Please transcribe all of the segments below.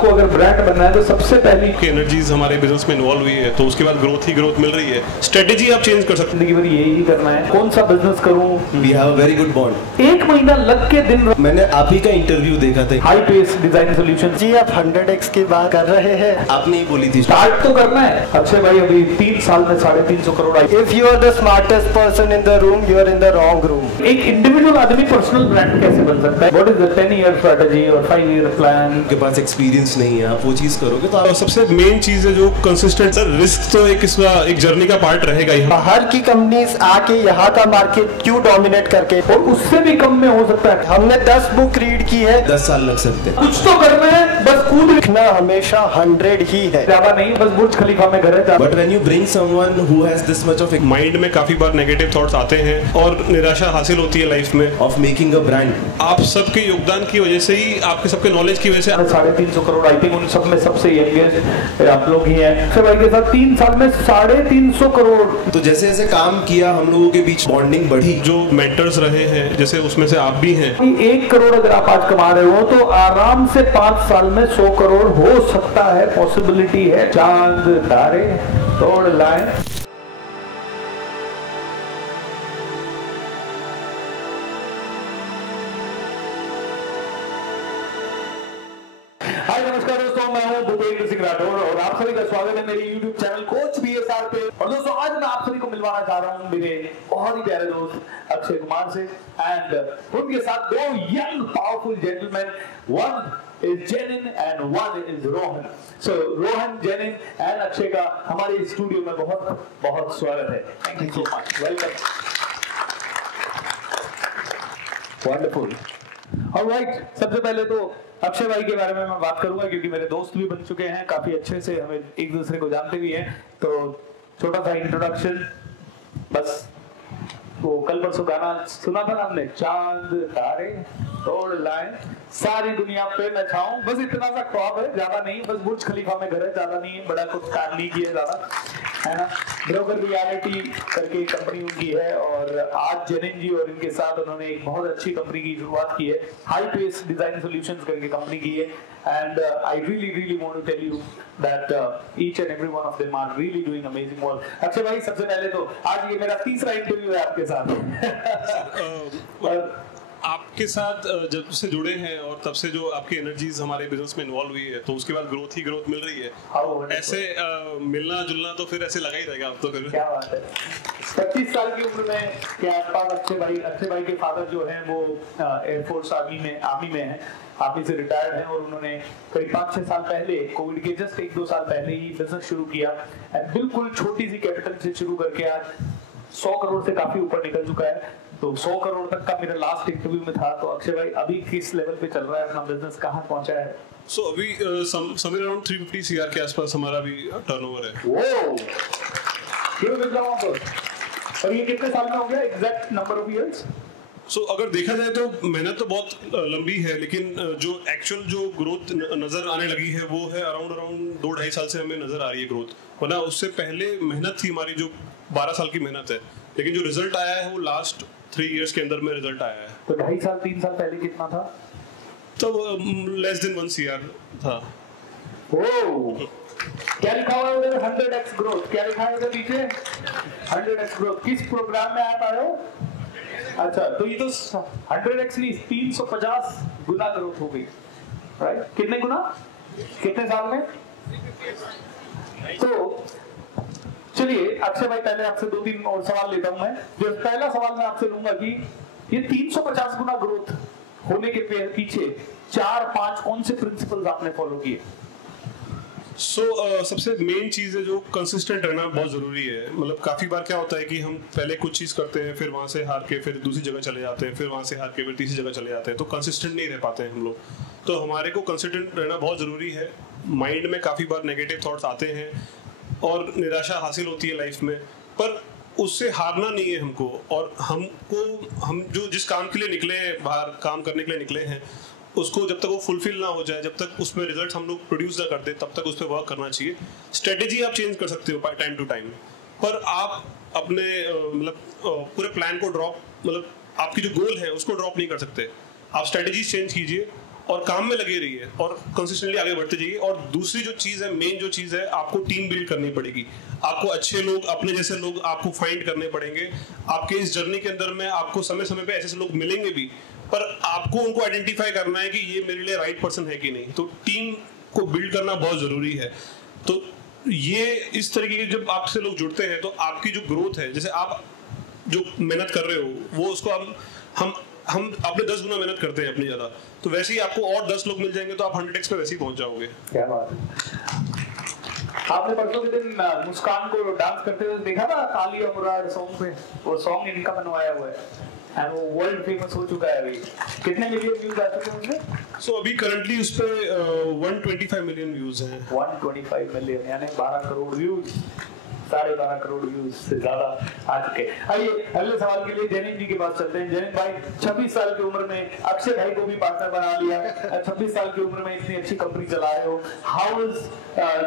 आपको अगर ब्रांड बनना है तो सबसे पहली एनर्जीज हमारे बिजनेस में इन्वॉल्व हुई है, तो उसके बाद ग्रोथ ही ग्रोथ मिल रही है। स्ट्रेटेजी आप चेंज कर सकते हैं। जिंदगी भर यही करना है, कौन सा बिजनेस करूं। We have a very good bond। 1 महीना लग के दिन मैंने आप ही का इंटरव्यू देखा था। High pace design solution. जी आप 100x की बात कर रहे हैं। आपने ही बोली थी स्टार्ट तो करना है। अक्षय भाई अभी 3 साल में 350 करोड़ आई। If you are the smartest person in the room, you are in the wrong room। एक इंडिविजुअल आदमी पर्सनल ब्रांड कैसे बन सकता है? What is the 10-year strategy और 5-year plan? आपके पास एक्सपीरियंस नहीं है, आप वो चीज करोगे तो आप सबसे मेन चीज है जो कंसिस्टेंट। सर रिस्क तो एक जर्नी का पार्ट रहेगा ही। बाहर की कंपनीज आके यहाँ का मार्केट क्यों डोमिनेट करके, और उससे भी कम में हो सकता है। हमने 10 बुक रीड की है। 10 साल लग सकते हैं। कुछ तो करना है, बस कूद लिखना हमेशा 100 ही है, ज्यादा नहीं। बस बुर्ज खलीफा में घर है। But when you bring someone who has this much of mind में काफी बार नेगेटिव थॉट्स आते हैं और निराशा हासिल होती है लाइफ में। ऑफ मेकिंग अ ब्रांड, आप सबके योगदान की वजह से ही, आपके सबके नॉलेज की वजह से 350 करोड़ आई थिंक उन सब में सबसे यंगेस्ट आप लोग ही हैं। अक्षय भाई के साथ 3 साल में 350 करोड़। तो जैसे जैसे काम किया हम लोगों के बीच बॉन्डिंग बढ़ी। जो मेंटर्स रहे हैं, जैसे उसमें से आप भी हैं। 1 करोड़ अगर आप आज कमा रहे हो तो आराम से 5 साल में 100 करोड़ हो सकता है, पॉसिबिलिटी है। चांद तारे तोड़ लाए। हाय नमस्कार दोस्तों, मैं हूं भूपेंद्र सिंह राठौर और आप सभी का स्वागत है मेरे YouTube चैनल कोच बीएसआर पे। और दोस्तों आज मैं आप सभी को मिलवाना चाह रहा हूं मेरे बहुत ही प्यारे दोस्त अक्षय कुमार से एंड उनके साथ 2 young powerful gentleman. One is Jenin and one is Rohan. So Rohan, Jenin and Akshay का हमारे स्टूडियो में बहुत बहुत स्वागत है। Thank you so much. Welcome. Wonderful. Alright, सबसे पहले तो अक्षय भाई के बारे में मैं बात करूंगा क्योंकि मेरे दोस्त भी बन चुके हैं, काफी अच्छे से हमें एक दूसरे को जानते भी हैं। तो छोटा सा इंट्रोडक्शन, बस वो कल परसों गाना सुना था ना हमने, चांद तारे तोड़ लाए सारी दुनिया पे मैं छाऊं, बस इतना सा ख्वाब है, ज्यादा नहीं। बस बुर्ज खलीफा में घर है, ज्यादा नहीं है, बड़ा कुछ काम नहीं किया ज्यादा, है ना। ब्रोकर रियलिटी करके कंपनी उनकी है और आज जेनिन जी और इनके साथ उन्होंने एक बहुत अच्छी कंपनी की शुरुआत की है, हाई पेस डिजाइन सॉल्यूशंस करके कंपनी की है। And I really want to tell you that each and every one of them are really doing amazing work. Akshay भाई सबसे पहले तो आज ये मेरा तीसरा इंटरव्यू है आपके साथ। आपके साथ जब से जुड़े हैं और तब से जो आपकी एनर्जीज हमारे बिजनेस में इन्वॉल्व हुई है, तो उसके बाद ग्रोथ ही ग्रोथ मिल रही है। ऐसे मिलना जुलना तो फिर ऐसे लगा ही रहेगा। अब तो फिर क्या बात है। 25 साल की उम्र में के आसपास अक्षय भाई के फादर जो हैं वो एयरफोर्स आर्मी में हैं, आर्मी से रिटायर्ड हैं और उन्होंने करीब 5-6 साल पहले कोविड के जस्ट 1-2 साल पहले ही बिजनेस शुरू किया। बिल्कुल छोटी सी कैपिटल से शुरू करके आज 100 करोड़ से काफी ऊपर निकल चुका है। तो 100 करोड़ तक का मेरा लास्ट इंटरव्यू में था। तो अक्षय भाई अभी किस लेवल पे चल रहा है अपना बिजनेस, कहाँ पहुंचा है? सो अभी समवेयर अराउंड 350 CR के आसपास हमारा भी टर्नओवर है। और ये कितने साल में हो गया, एग्जैक्ट नंबर ऑफ इयर्स? सो अगर देखा जाए तो मेहनत तो बहुत लंबी है, लेकिन जो एक्चुअल जो ग्रोथ नजर आने लगी है वो है अराउंड 2-2.5 साल से हमें नजर आ रही है ग्रोथ। वरना उससे पहले मेहनत थी हमारी जो 12 साल की मेहनत है, लेकिन जो रिजल्ट आया है वो लास्ट 3 इयर्स के अंदर में रिजल्ट आया है। तो 2.5 साल 3 साल पहले कितना था? तो लेस देन 1 CR था। क्या लिखा हुआ है उधर? 100x growth. क्या लिखा है उधर पीछे? 100x growth. किस प्रोग्राम में आप आए हो? अच्छा, तो ये तो 100x नहीं 350 गुना ग्रोथ हो गई, राइट? कितने गुना, कितने साल में? तो चलिए अक्षय भाई पहले आपसे 2-3 और सवाल लेता हूं मैं। जो पहला सवाल मैं आपसे लूंगा कि ये 350 गुना ग्रोथ होने के पीछे 4-5 कौन से प्रिंसिपल्स आपने फॉलो किए? सबसे मेन चीज है जो कंसिस्टेंट रहना बहुत जरूरी है। मतलब काफी बार क्या होता है कि हम पहले कुछ चीज करते हैं, फिर वहां से हार के फिर दूसरी जगह चले जाते हैं, फिर वहां से हार के फिर तीसरी जगह चले जाते हैं, तो कंसिस्टेंट नहीं रह पाते हैं हम लोग। तो हमारे को कंसिस्टेंट रहना बहुत जरूरी है। माइंड में काफी बार नेगेटिव थॉट्स आते हैं और निराशा हासिल होती है लाइफ में, पर उससे हारना नहीं है हमको। और हम जो जिस काम के लिए निकले हैं, बाहर काम करने के लिए निकले हैं, उसको जब तक वो फुलफिल ना हो जाए, जब तक उसमें रिजल्ट हम लोग प्रोड्यूस ना करते, तब तक उस पर वर्क करना चाहिए। स्ट्रेटेजी आप चेंज कर सकते हो टाइम टू टाइम, पर आप अपने पूरे प्लान को ड्रॉप, मतलब आपकी जो गोल है उसको ड्रॉप नहीं कर सकते। आप स्ट्रेटेजी चेंज कीजिए और काम में लगे रहिए और कंसिस्टेंटली आगे बढ़ते जाइए। और दूसरी जो चीज़ है, मेन जो चीज़ है, आपको टीम बिल्ड करनी पड़ेगी। आपको अच्छे लोग, अपने जैसे लोग आपको फाइंड करने पड़ेंगे। आपके इस जर्नी के अंदर में आपको समय समय पे ऐसे लोग मिलेंगे भी, पर आपको उनको आइडेंटिफाई करना है कि ये मेरे लिए राइट पर्सन है कि नहीं। तो टीम को बिल्ड करना बहुत ज़रूरी है। तो ये इस तरीके के जब आपसे लोग जुड़ते हैं तो आपकी जो ग्रोथ है, जैसे आप जो मेहनत कर रहे हो वो उसको हम अपने 10 गुना मेहनत करते हैं अपनी ज़्यादा, तो वैसे ही आपको और 10 लोग मिल जाएंगे तो आप 100x पे वैसे ही पहुंच जाओगे। क्या बात है। आपने परसों के दिन मुस्कान को डांस करते हुए देखा था काली और मुराद सॉन्ग पे? वो सॉन्ग इनका बनवाया हुआ है और वो वर्ल्ड फेमस हो चुका है अभी। कितने मिलियन व्यूज आ चुके हैं उसमें? सो अभी करंटली उस पे 125 मिलियन व्यूज हैं। 125 मिलियन यानी 12 करोड़ व्यूज, 12.5 करोड़ व्यूज से ज्यादा आ चुके। आइए अगले सवाल के लिए जैनिन जी के पास चलते हैं। जैनिन भाई, 26 साल की उम्र में अक्षय भाई को भी पार्टनर बना लिया। 26 साल की उम्र में इतनी अच्छी कंपनी चला रहे हो। How is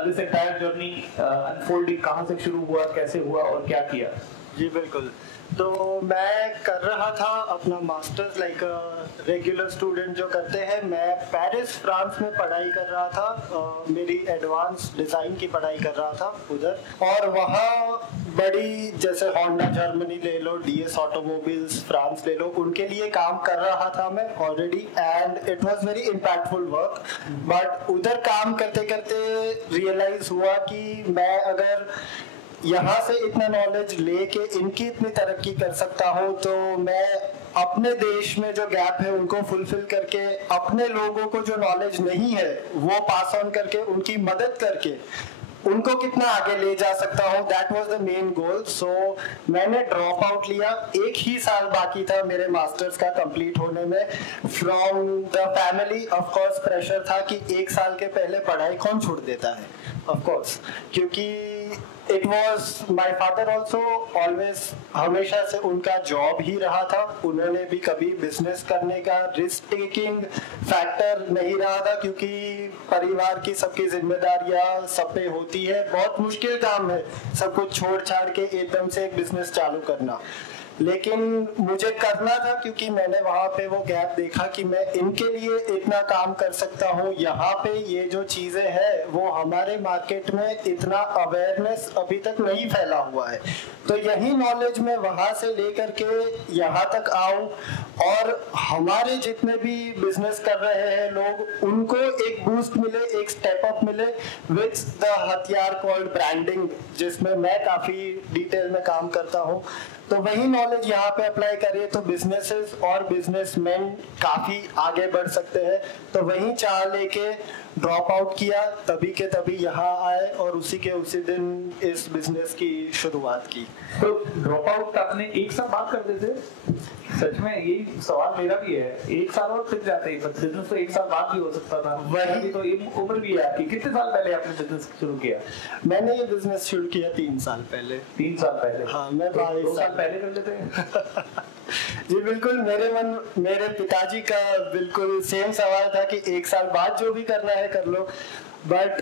this entire journey unfolding? कहां से शुरू हुआ, कैसे हुआ और क्या किया? जी बिल्कुल। तो मैं कर रहा था अपना मास्टर्स लाइक रेगुलर स्टूडेंट जो करते हैं। मैं पेरिस फ्रांस में पढ़ाई कर रहा था, मेरी एडवांस डिज़ाइन की पढ़ाई कर रहा था उधर। और वहाँ बड़ी जैसे होंडा जर्मनी ले लो, DS ऑटोमोबाइल्स फ्रांस ले लो, उनके लिए काम कर रहा था मैं already, and it was very impactful work. But उधर काम करते करते रियलाइज हुआ कि मैं अगर यहाँ से इतना नॉलेज लेके इनकी इतनी तरक्की कर सकता हूँ, तो मैं अपने देश में जो गैप है उनको फुलफिल करके अपने लोगों को जो नॉलेज नहीं है वो पास ऑन करके उनकी मदद करके उनको कितना आगे ले जा सकता हूँ। That was the main goal. So मैंने ड्रॉप आउट लिया। 1 ही साल बाकी था मेरे मास्टर्स का कंप्लीट होने में। From the family of course pressure था कि 1 साल के पहले पढ़ाई कौन छोड़ देता है, ऑफ कोर्स, क्योंकि it was my father also always, हमेशा से उनका जॉब ही रहा था। उन्होंने भी कभी बिजनेस करने का रिस्क टेकिंग फैक्टर नहीं रहा था, क्योंकि परिवार की सबकी जिम्मेदारियां सब पे होती है। बहुत मुश्किल काम है सब कुछ छोड़ छाड़ के एकदम से एक बिजनेस चालू करना, लेकिन मुझे करना था क्योंकि मैंने वहाँ पे वो गैप देखा कि मैं इनके लिए इतना काम कर सकता हूँ। यहाँ पे ये जो चीजें हैं वो हमारे मार्केट में इतना अवेयरनेस अभी तक नहीं फैला हुआ है, तो यही नॉलेज मैं वहाँ से लेकर के यहाँ तक आऊँ और हमारे जितने भी बिजनेस कर रहे हैं लोग उनको एक बूस्ट मिले, एक स्टेप अप मिले विथ द हथियार कॉल्ड ब्रांडिंग, जिसमें मैं काफी डिटेल में काम करता हूँ। तो वही नॉलेज यहाँ पे अप्लाई करिए तो बिजनेसेस और बिजनेसमैन काफी आगे बढ़ सकते हैं। तो वही चाह लेके ड्रॉप आउट किया, तभी के तभी यहाँ आए और उसी के उसी दिन इस बिजनेस की शुरुआत की। तो ड्रॉप आउट आपने 1 साल बाद कर देते? सच में यही सवाल मेरा भी है। 1 साल और फिर जाते ही बिजनेस तो 1 साल बाद भी हो सकता था। वही तो उम्र भी है आपकी। कितने साल पहले आपने बिजनेस शुरू किया? मैंने ये बिजनेस शुरू किया 3 साल पहले। 3 साल पहले? हाँ, मैं 22 साल पहले कर लेते हैं। जी बिल्कुल। मेरे पिताजी का बिल्कुल सेम सवाल था कि 1 साल बाद जो भी करना है कर लो, बट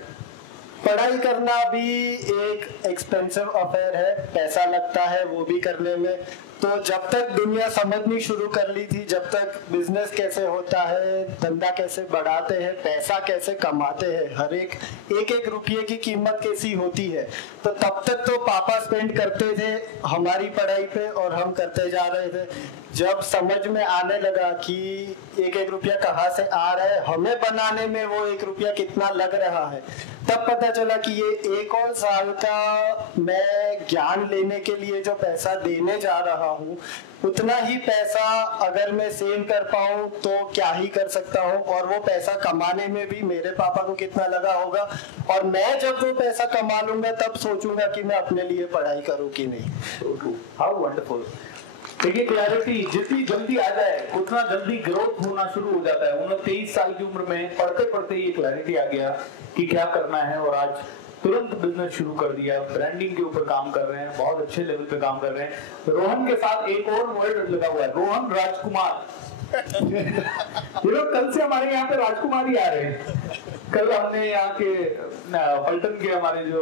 पढ़ाई करना भी एक एक्सपेंसिव अफेयर है, पैसा लगता है वो भी करने में। तो जब तक दुनिया समझनी शुरू कर ली थी, जब तक बिजनेस कैसे होता है, धंधा कैसे बढ़ाते हैं, पैसा कैसे कमाते हैं, हर एक रुपये की कीमत कैसी होती है, तो तब तक तो पापा स्पेंड करते थे हमारी पढ़ाई पे और हम करते जा रहे थे। जब समझ में आने लगा कि एक रुपया कहाँ से आ रहा है, हमें बनाने में वो 1 रुपया कितना लग रहा है, तब पता चला कि ये 1 और साल का मैं ज्ञान लेने के लिए जो पैसा देने जा रहा हूँ, उतना ही पैसा अगर मैं सेव कर पाऊँ तो क्या ही कर सकता हूँ। और वो पैसा कमाने में भी मेरे पापा को कितना लगा होगा, और मैं जब वो पैसा कमा लूंगा तब सोचूंगा कि मैं अपने लिए पढ़ाई करूँ कि नहीं। How wonderful. देखिए, क्लैरिटी जितनी जल्दी आ जाए उतना जल्दी ग्रोथ होना शुरू हो जाता है। 23 साल की उम्र में पढ़ते पढ़ते ये क्लैरिटी आ गया कि क्या करना है, और आज तुरंत बिजनेस शुरू कर दिया, ब्रांडिंग के ऊपर काम कर रहे हैं, बहुत अच्छे लेवल पे काम कर रहे हैं। रोहन के साथ एक और वर्ड लगा हुआ है, रोहन राजकुमार। ये लोग कल से हमारे यहाँ पे राजकुमार ही आ रहे हैं। कल हमने यहाँ के पलटन के हमारे जो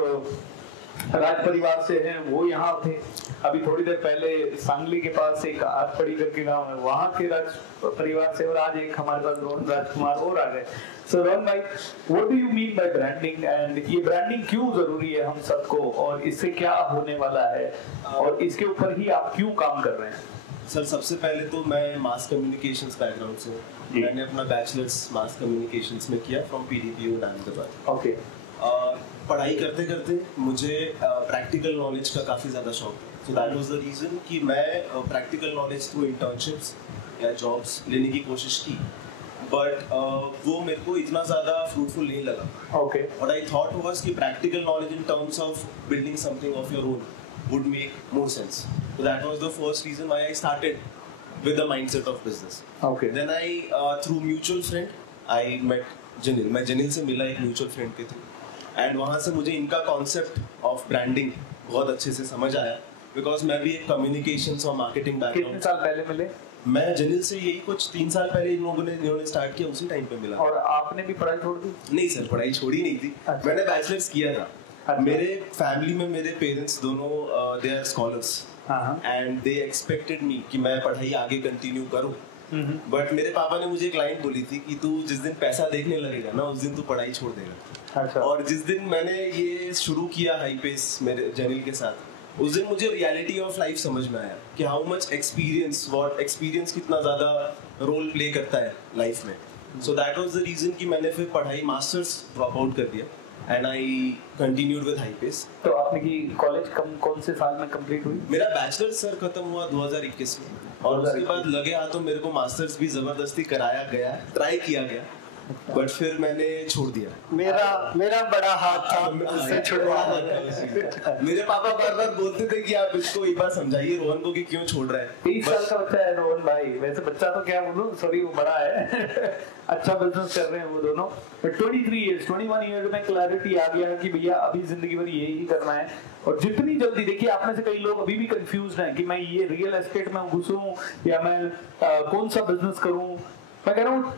राज परिवार से हैं, वो यहाँ थे। अभी थोड़ी देर पहले सांगली के पास एक आरपड़ी करके गांव है, वहाँ के राज परिवार से, और आज एक हमारे पास रोहन राजकुमार और आ गए। सो रोहन भाई, what do you mean by branding, and ये ब्रांडिंग क्यों जरूरी है हम सबको, और इससे क्या होने वाला है, और इसके ऊपर ही आप क्यों काम कर रहे हैं? सर, सबसे पहले तो मैं मास कम्युनिकेशंस बैकग्राउंड से हूँ। मैंने अपना बैचलर्स मास कम्युनिकेशंस में किया फ्रॉम PDPU अहमदाबाद। ओके। पढ़ाई करते करते मुझे प्रैक्टिकल नॉलेज का काफ़ी ज़्यादा शौक है। सो दैट वाज द रीज़न कि मैं प्रैक्टिकल नॉलेज थ्रू इंटर्नशिप्स या जॉब्स लेने की कोशिश की, बट वो मेरे को इतना ज़्यादा फ्रूटफुल नहीं लगा। Okay. What I thought was कि practical knowledge in terms of building something of your own would make more sense. So that was the first reason why I started with the mindset of business. Okay. Then I through mutual friend I met Janil. मैं जनील से मिला एक mutual friend के through, and वहाँ से मुझे इनका concept of branding बहुत अच्छे से समझ आया, because मैं भी एक communications और marketing background। कितने साल पहले मिले? मैं जनील से यही कुछ 3 साल पहले इन्होंने स्टार्ट किया, उसी टाइम पे मिला। और आपने भी पढ़ाई छोड़ दी? नहीं सर, पढ़ाई छोड़ी नहीं थी। अच्छा। मैंने बैचलर्स किया था। मेरे फैमिली में मेरे पेरेंट्स दोनों they are scholars, and they expected me कि मैं पढ़ाई आगे कंटिन्यू करूं। बट मेरे पापा ने मुझे एक लाइन बोली थी कि तू जिस दिन पैसा देखने लगेगा ना, उस दिन तू पढ़ाई छोड़ देगा। अच्छा। और जिस दिन मैंने ये शुरू किया हाई पेस मेरे जनील के साथ, उस दिन मुझे रियलिटी ऑफ लाइफ समझ में आया कि हाउ मच एक्सपीरियंस कितना ज्यादा रोल प्ले करता है लाइफ में। So that was the reason कि मैंने फिर पढ़ाई मास्टर्स ड्रॉप आउट कर दिया, and I continued with high pace। तो आपने की कॉलेज कौन से साल में कंप्लीट हुई? मेरा बैचलर्स सर खत्म हुआ 2021 में, और उसके बाद लगे हाथों मेरे को मास्टर्स भी जबरदस्ती कराया गया, ट्राई किया गया, बट फिर मैंने छोड़ दिया। मेरा बड़ा हाथ था उससे छुड़वाने का। मेरे पापा बार-बार बोलते थे कि आप इसको एक बार समझाइए रोहन को कि क्यों छोड़ रहा है। 30 साल का बच्चा है रोहन भाई, वैसे बच्चा तो क्या बोलूं, सॉरी वो बड़ा है। अच्छा बिजनेस कर रहे हैं वो दोनों। बट 21 ईयर्स में क्लैरिटी आ गया कि भैया अभी जिंदगी भर यही करना है। और जितनी जल्दी, देखिए आप में से कई लोग अभी भी कंफ्यूज हैं कि मैं ये रियल एस्टेट में घुसूं या मैं कौन सा बिजनेस करूं। मैं कह रहा हूँ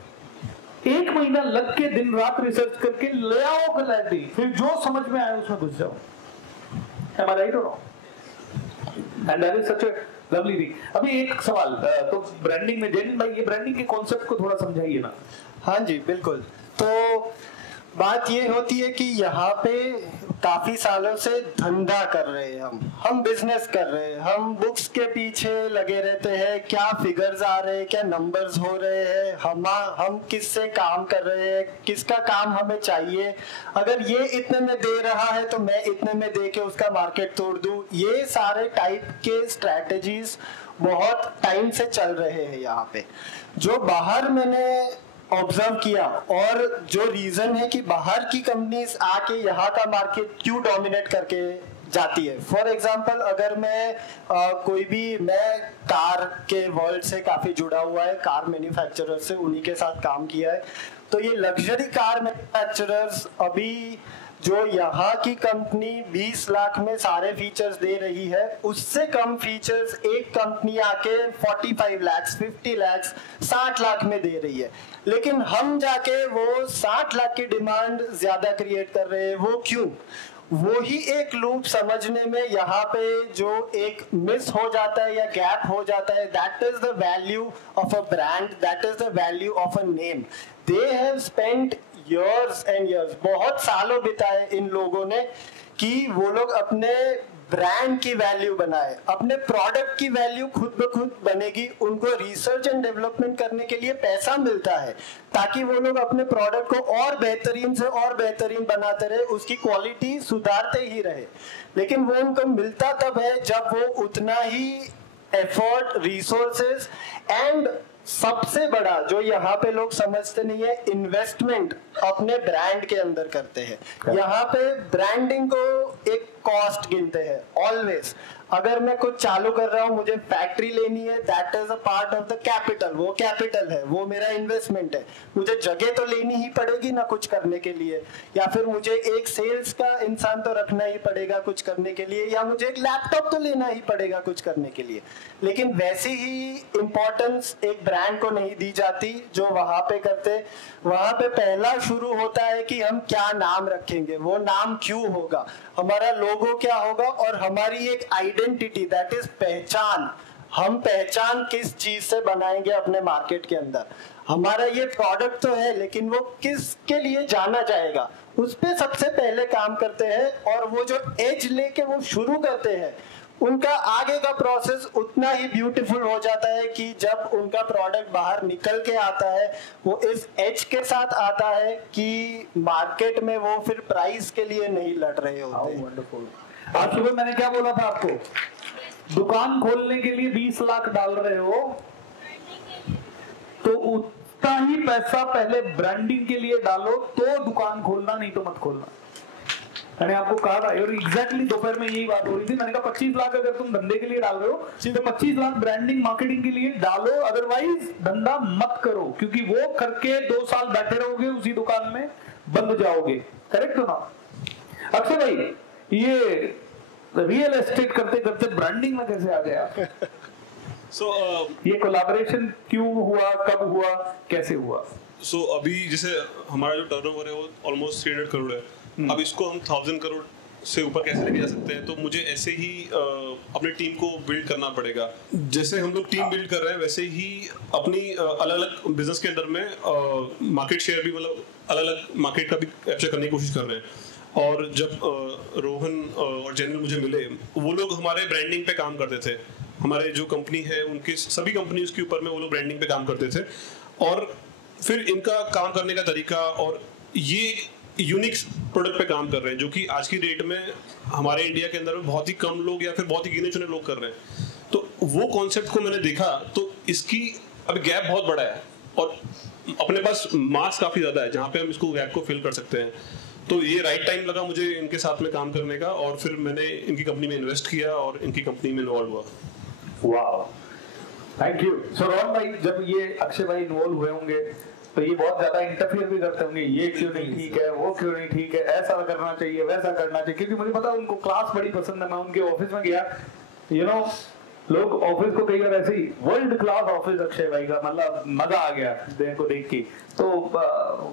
1 महीना लग के दिन रात रिसर्च करके ले आओ क्लैरिटी, फिर जो समझ में आए उसमें घुस जाओ। Am I right or wrong? And that is such a lovely thing। अभी एक सवाल, तो ब्रांडिंग में जैन भाई, ये ब्रांडिंग के कॉन्सेप्ट को थोड़ा समझाइए ना। हाँ जी बिल्कुल। तो बात ये होती है कि यहाँ पे काफी सालों से धंधा कर रहे हैं हम बिजनेस कर रहे हैं, हम बुक्स के पीछे लगे रहते हैं, क्या फिगर्स आ रहे हैं, क्या नंबर्स हो रहे हैं, हम किससे काम कर रहे हैं, किसका काम हमें चाहिए, अगर ये इतने में दे रहा है तो मैं इतने में दे के उसका मार्केट तोड़ दूं। ये सारे टाइप के स्ट्रैटेजीज बहुत टाइम से चल रहे हैं यहाँ पे। जो बाहर मैंने ऑब्जर्व किया, और जो रीजन है कि बाहर की कंपनीज आके यहाँ का मार्केट क्यों डोमिनेट करके जाती है। फॉर एग्जांपल, अगर मैं मैं कार के वर्ल्ड से काफी जुड़ा हुआ है, कार मैन्युफैक्चरर से उन्हीं के साथ काम किया है, तो ये लग्जरी कार मैन्युफैक्चरर्स अभी जो यहाँ की कंपनी 20 लाख में सारे फीचर्स दे रही है, उससे कम फीचर्स एक कंपनी आके 45 लाख 50 लाख 60 लाख में दे रही है। लेकिन हम जाके वो 60 लाख की डिमांड ज्यादा क्रिएट कर रहे हैं। वो क्यों? वो ही एक लूप समझने में यहाँ पे जो एक मिस हो जाता है या गैप हो जाता है, that is the value of a brand, that is the value of a name. They have spent years and years, बहुत सालों बिताए इन लोगों ने कि वो लोग अपने ब्रांड की वैल्यू बनाए, अपने प्रोडक्ट की वैल्यू खुद ब खुद बनेगी। उनको रिसर्च एंड डेवलपमेंट करने के लिए पैसा मिलता है ताकि वो लोग अपने प्रोडक्ट को और बेहतरीन से और बेहतरीन बनाते रहे, उसकी क्वालिटी सुधारते ही रहे। लेकिन वो उनको मिलता तब है जब वो उतना ही एफर्ट, रिसोर्सेज एंड सबसे बड़ा जो यहाँ पे लोग समझते नहीं है, इन्वेस्टमेंट अपने ब्रांड के अंदर करते हैं। यहाँ पे ब्रांडिंग को एक कॉस्ट गिनते हैं ऑलवेज। अगर मैं कुछ चालू कर रहा हूँ, मुझे फैक्ट्री लेनी है, that is a part of the capital, वो कैपिटल है, वो मेरा इन्वेस्टमेंट है। मुझे जगह तो लेनी ही पड़ेगी ना कुछ करने के लिए, या फिर मुझे एक सेल्स का इंसान तो रखना ही पड़ेगा कुछ करने के लिए, या मुझे एक लैपटॉप तो लेना ही पड़ेगा कुछ करने के लिए। लेकिन वैसी ही इंपॉर्टेंस एक ब्रांड को नहीं दी जाती जो वहां पे करते। वहां पे पहला शुरू होता है कि हम क्या नाम रखेंगे, वो नाम क्यों होगा, हमारा लोगो क्या होगा, और हमारी एक आइडेंटिटी, दैट इज पहचान। हम पहचान किस चीज से बनाएंगे अपने मार्केट के अंदर। हमारा ये प्रोडक्ट तो है, लेकिन वो किसके लिए जाना जाएगा, उस पे सबसे पहले काम करते हैं। और वो जो एज लेके वो शुरू करते हैं, उनका आगे का प्रोसेस उतना ही ब्यूटीफुल हो जाता है कि जब उनका प्रोडक्ट बाहर निकल के आता है, वो इस एज के साथ आता है कि मार्केट में वो फिर प्राइस के लिए नहीं लड़ रहे होते। वंडरफुल। आज सुबह मैंने क्या बोला था आपको, दुकान खोलने के लिए 20 लाख डाल रहे हो तो उतना ही पैसा पहले ब्रांडिंग के लिए डालो, तो दुकान खोलना, नहीं तो मत खोलना। मैंने आपको कहा था, और एग्जैक्टली दोपहर में यही बात हो रही थी। मैंने कहा 25 लाख अगर तुम धंधे के लिए डाल रहे हो तो 25 लाख ब्रांडिंग मार्केटिंग के लिए डालो, अदरवाइज धंधा मत करो, क्योंकि वो करके 2 साल बैठे रहोगे उसी दुकान में, बंद जाओगे। करेक्ट हो ना अक्षय भाई? ये रियल एस्टेट करते करते ब्रांडिंग में कैसे आ गया? ये कोलैबोरेशन क्यों हुआ, कब हुआ, कैसे हुआ? अभी जैसे हमारा जो टर्नओवर है वो ऑलमोस्ट 300 करोड़ है। अब इसको हम 1000 करोड़ से ऊपर कैसे लेके जा सकते हैं? तो मुझे ऐसे ही अपनी टीम को बिल्ड करना पड़ेगा। जैसे हम लोग टीम बिल्ड कर रहे हैं, वैसे ही अपनी अलग अलग बिजनेस के अंदर में मार्केट शेयर भी, मतलब अलग अलग मार्केट का भी कैप्चर करने की कोशिश कर रहे हैं। और जब रोहन और जेनिल मुझे मिले, वो लोग हमारे ब्रांडिंग पे काम करते थे। हमारे जो कंपनी है उनकी सभी कंपनी के ऊपर में वो लोग ब्रांडिंग पे काम करते थे। और फिर इनका काम करने का तरीका, और ये यूनिक प्रोडक्ट पे काम कर रहे हैं जो कि आज की डेट में हमारे इंडिया के अंदर में बहुत ही कम लोग या फिर बहुत ही गिने चुने लोग कर रहे हैं। तो वो कॉन्सेप्ट को मैंने देखा, तो इसकी अभी गैप बहुत बड़ा है और अपने पास मास काफी ज्यादा है जहाँ पे हम इसको गैप को फिल कर सकते हैं। तो ये राइट टाइम लगा मुझे इनके साथ में काम करने का, और फिर मैंने इनकी कंपनी में इन्वेस्ट किया और इनकी कंपनी में इन्वॉल्व हुआ। वाह, थैंक यू। सो रोहन भाई, जब ये अक्षय भाई इन्वॉल्व हुए होंगे तो ये बहुत ज्यादा इंटरफियर भी करते होंगे, ये क्यों नहीं ठीक है, वो क्यों नहीं ठीक है, ऐसा करना चाहिए, वैसा करना चाहिए, क्योंकि मुझे पता है उनको क्लास बड़ी पसंद है। मैं उनके ऑफिस में गया, यू नो, लोग ऑफिस को कई बार ऐसे ही, वर्ल्ड क्लास ऑफिस अक्षय भाई का, मतलब मजा आ गया देख को देख के। तो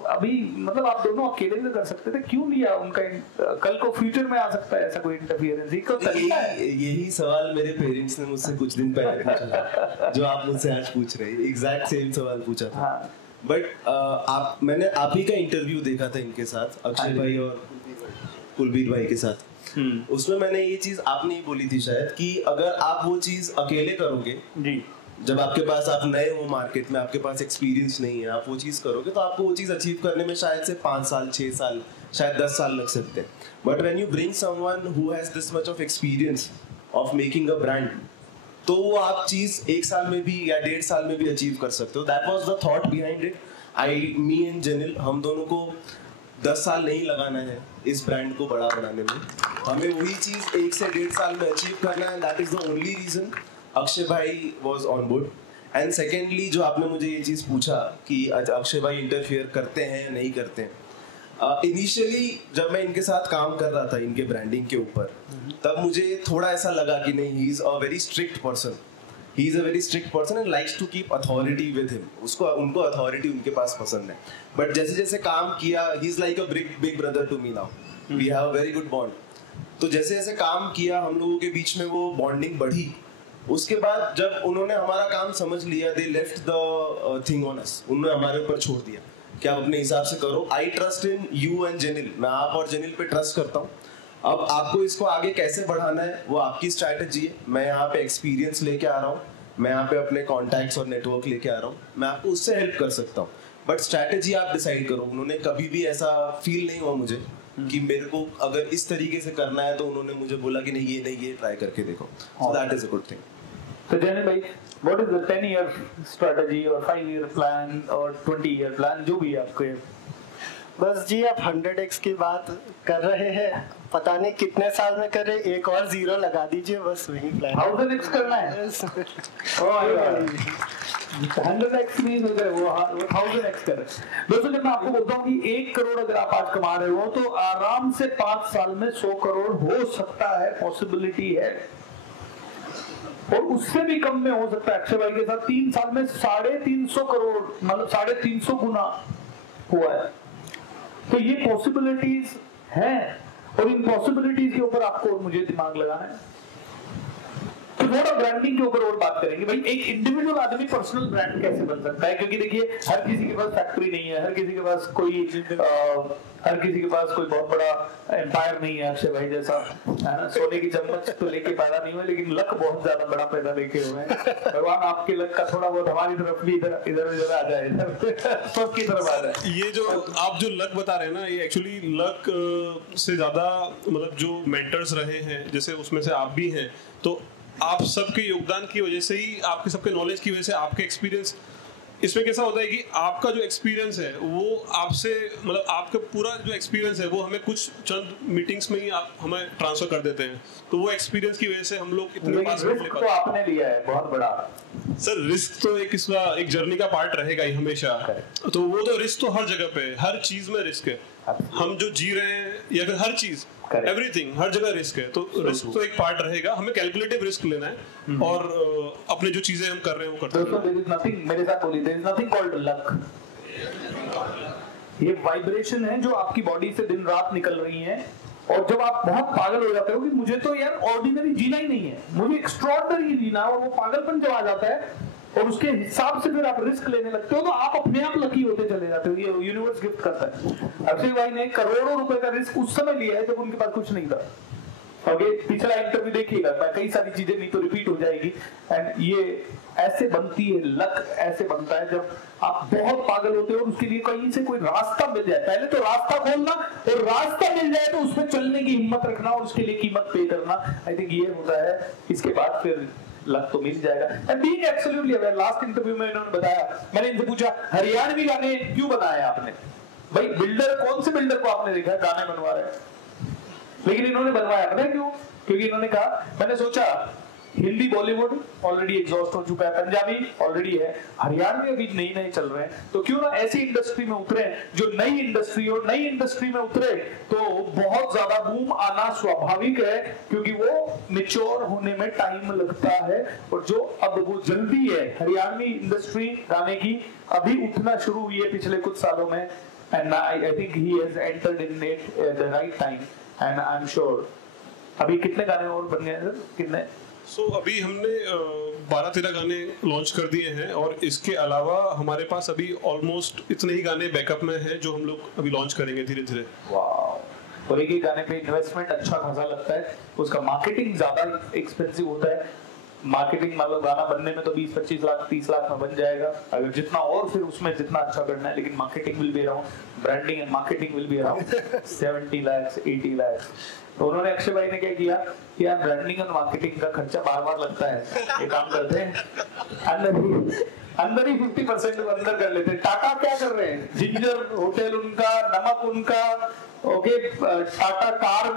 अभी मतलब आप दोनों अकेले भी कर सकते थे, क्यों लिया उनका? कल को फ्यूचर में आ सकता है ऐसा कोई इंटरफियरेंस, यही सवाल मेरे पेरेंट्स ने मुझसे कुछ दिन पहले पूछा जो आप मुझसे आज पूछ रहे हैं, एग्जैक्ट सेम सवाल पूछा था। बट मैंने आप ही का इंटरव्यू देखा था इनके साथ, अक्षय भाई और कुलबीर भाई के साथ। उसमें मैंने ये चीज आपने ही बोली थी शायद कि अगर आप वो चीज अकेले करोगे जी, जब आपके पास, आप नए हो मार्केट में, आपके पास एक्सपीरियंस नहीं है, आप वो चीज करोगे तो आपको वो चीज अचीव करने में शायद से 5 साल 6 साल शायद 10 साल लग सकते हैं। But when you bring someone who has this much of experience of making a brand, तो वो आप चीज 1 साल में भी या 1.5 साल में भी अचीव कर सकते हो। That was the thought behind it. Me and Jenil, हम दोनों को 10 साल नहीं लगाना है इस ब्रांड को बड़ा बनाने में, हमें वही चीज 1 से 1.5 साल में अचीव करना है। That is the only reason Akshay भाई was on board. And secondly, जो आपने मुझे ये चीज पूछा कि अक्षय भाई इंटरफियर करते हैं या नहीं करते हैं, इनिशियली जब मैं इनके साथ काम कर रहा था इनके ब्रांडिंग के ऊपर, तब मुझे थोड़ा ऐसा लगा कि नहीं, he is a very strict person, he is a very strict person and likes to keep authority with him. उनको अथॉरिटी उनके पास पसंद है। बट जैसे जैसे काम किया, he is like a big brother to me now, we have a very good bond. तो जैसे जैसे काम किया, हम लोगों के बीच में वो बॉन्डिंग बढ़ी। उसके बाद जब उन्होंने हमारा काम समझ लिया, they left the thing on us, उन्होंने हमारे ऊपर छोड़ दिया कि आप अपने हिसाब से करो। I trust in you and Jenil, मैं आप और जेनिल पे ट्रस्ट करता हूँ। अब आपको इसको आगे कैसे बढ़ाना है वो आपकी स्ट्रैटेजी है। मैं यहाँ पे एक्सपीरियंस लेके आ रहा हूँ, मैं यहाँ पे अपने कॉन्टैक्ट्स और नेटवर्क लेके आ रहा हूँ, मैं आपको उससे हेल्प कर सकता हूँ। बट स्ट्रैटेजी आप डिसाइड करो। उन्होंने कभी भी ऐसा फील नहीं हुआ मुझे कि मेरे को अगर इस तरीके से करना है, तो उन्होंने मुझे बोला कि नहीं ये ट्राई करके देखो। So that is a good thing. तो जेनिल भाई, what is the 10-year strategy or 5-year plan or 20-year plan, जो भी आपके? बस जी आप 100x की बात कर रहे हैं, पता नहीं कितने साल में करें, एक और 0 लगा दीजिए, बस वही प्लान। 1000x करना है? 100x नहीं हो गए, वो 1000x कर। दोस्तों जब मैं आपको बोलता हूँ कि 1 करोड़ अगर आप आज कमा रहे हो तो आराम से 5 साल में 100 करोड़ हो सकता है, पॉसिबिलिटी है, और उससे भी कम में हो सकता है। अक्षय भाई के साथ 3 साल में 350 करोड़, मतलब 350 गुना हुआ है। तो ये पॉसिबिलिटीज हैं, और इन पॉसिबिलिटीज के ऊपर आपको और मुझे दिमाग लगाना है। तो थोड़ा ब्रांडिंग के ऊपर और बात करेंगे। भाई एक इंडिविजुअल आदमी पर्सनल ब्रांड कैसे बन सकता है, क्योंकि देखिए हर किसी के पास फैक्ट्री नहीं है, हर किसी के पास कोई बहुत बड़ा एम्पायर नहीं है अक्षय भाई जैसा, है ना। सोने की चम्मच तो लेके पैदा नहीं हुए, लेकिन लक बहुत ज्यादा बड़ा पैदा लेके हुए हैं। भगवान आपके लक का थोड़ा बहुत हमारी तरफ भी इधर आ जाए, सबकी तरफ आ जाए। ये जो आप जो लक बता रहे हैं ना, ये एक्चुअली लक से ज्यादा मतलब जो मेंटर्स रहे हैं, जैसे उसमें से आप भी हैं, तो आप सबके योगदान की वजह से ही, आपके सबके नॉलेज की वजह से, आपके एक्सपीरियंस, इसमें कैसा होता है कि आपका जो एक्सपीरियंस है वो आपसे, मतलब आपका पूरा जो एक्सपीरियंस है वो हमें कुछ चंद मीटिंग्स में ही आप हमें ट्रांसफर कर देते हैं। तो वो एक्सपीरियंस की वजह से हम लोग इतने पास ले पाते हैं। तो आपने लिया है बहुत बड़ा सर। रिस्क तो एक जर्नी का पार्ट रहेगा ही हमेशा। तो वो तो रिस्क तो हर जगह पे है, हर चीज में रिस्क है। हम जो जी रहे हैं या फिर हर चीज, एवरीथिंग, हर जगह रिस्क है। तो रिस्क तो एक पार्ट रहेगा, हमें कैलकुलेटिव रिस्क लेना है और अपने जो चीजें हम कर रहे हैं वो करते हैं। देयर इज नथिंग, मेरे साथ बोली, there is nothing called luck. ये वाइब्रेशन है जो आपकी बॉडी से दिन रात निकल रही है, और जब आप बहुत पागल हो जाते हो कि मुझे तो यार ऑर्डिनरी जीना ही नहीं है, मुझे एक्स्ट्राऑर्डिनरी जीना, और वो पागलपन जब आ जाता है और उसके हिसाब से फिर आप रिस्क लेने लगते हो, तो आप अपने आप लकी होते चले जाते हो। ये यूनिवर्स गिफ्ट करता है। अक्षय भाई ने करोड़ों रुपए का रिस्क उस समय लिया है जब उनके पास कुछ नहीं था। ओके, पिछला इंटरव्यू देखिएगा, मैं कई सारी चीजें नहीं तो रिपीट हो जाएगी। एंड ये ऐसे बनती है, लक ऐसे बनता है जब आप बहुत पागल होते हो और उसके लिए कहीं से कोई रास्ता मिल जाए। पहले तो रास्ता खोलना, और रास्ता मिल जाए तो उसमें चलने की हिम्मत रखना और उसके लिए कीमत पे करना। आई थिंक ये होता है। इसके बाद फिर लक तो मिल जाएगा। And being absolutely aware, last interview में इन्होंने बताया, मैंने इनसे पूछा हरियाणवी गाने क्यों बनाए आपने। भाई बिल्डर, कौन से बिल्डर को आपने देखा गाने बनवा रहे हैं, लेकिन इन्होंने बनवाया, पता है क्यों? क्योंकि इन्होंने कहा, मैंने सोचा हिंदी बॉलीवुड ऑलरेडी एग्जॉस्ट हो चुका है, पंजाबी ऑलरेडी है, हरियाणवी अभी नई नई चल रहे हैं, तो क्यों ना ऐसी इंडस्ट्री में उतरे जो नई इंडस्ट्री हो। नई इंडस्ट्री में उतरे तो बहुत ज्यादा बूम आना स्वाभाविक है, क्योंकि वो मैच्योर होने में टाइम लगता है, और जो अब वो जल्दी है। हरियाणवी इंडस्ट्री गाने की अभी उठना शुरू हुई है पिछले कुछ सालों में, and I think he has entered in it the right time, and I am sure. अभी कितने गाने और बन गए सर, कितने? अभी हमने 12-13 गाने लॉन्च कर दिए हैं, और इसके अलावा हमारे पास अभी ऑलमोस्ट इतने ही गाने बैकअप में हैं जो हम लोग अभी लॉन्च करेंगे धीरे धीरे। वाह, और एक ही गाने पे इन्वेस्टमेंट अच्छा खासा लगता है, उसका मार्केटिंग ज्यादा एक्सपेंसिव होता है। मार्केटिंग मतलब गाना बनने में तो 20-25 लाख 30 लाख में बन जाएगा, अगर जितना और फिर उसमें जितना अच्छा करना है, लेकिन marketing will be around, branding and marketing will be around 70 lakh 80 lakh. तो उन्होंने, अक्षय भाई ने क्या किया कि यार ब्रांडिंग और मार्केटिंग का खर्चा बार-बार लगता है, ये काम करते हैं अंदर ही 50% अंदर कर लेते हैं। टाटा क्या कर रहे हैं, जिंजर होटल उनका, नमक उनका, ओके, टाटा कार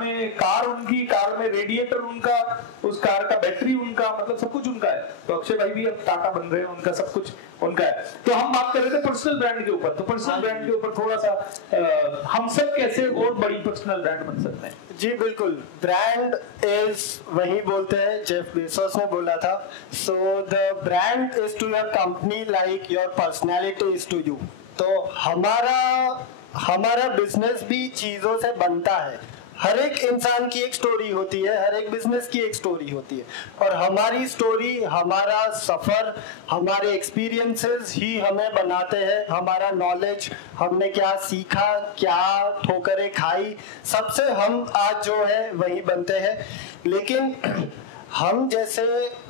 उनकी, कार में रेडिएटर उनका, उस कार का बैटरी उनका, मतलब सब कुछ उनका है। तो अक्षय भाई भी अब टाटा बन रहे हैं, उनका सब कुछ उनका है। तो हम बात कर रहे थे पर्सनल ब्रांड के ऊपर, तो पर्सनल ब्रांड के ऊपर थोड़ा सा हम सब कैसे और बड़ी पर्सनल ब्रांड बन सकते हैं? जी बिल्कुल, ब्रांड इज, वही बोलते हैं, जेफ बेजोस ने बोला था, so the brand is to your company like your personality is to you. तो हमारा बिजनेस भी चीजों से बनता है। हर एक इंसान की एक स्टोरी होती है, हर एक बिजनेस की एक स्टोरी होती है, और हमारी स्टोरी, हमारा सफर, हमारे एक्सपीरियंसेस ही हमें बनाते हैं। हमारा नॉलेज, हमने क्या सीखा, क्या ठोकरें खाई, सबसे हम आज जो है वही बनते हैं। लेकिन हम जैसे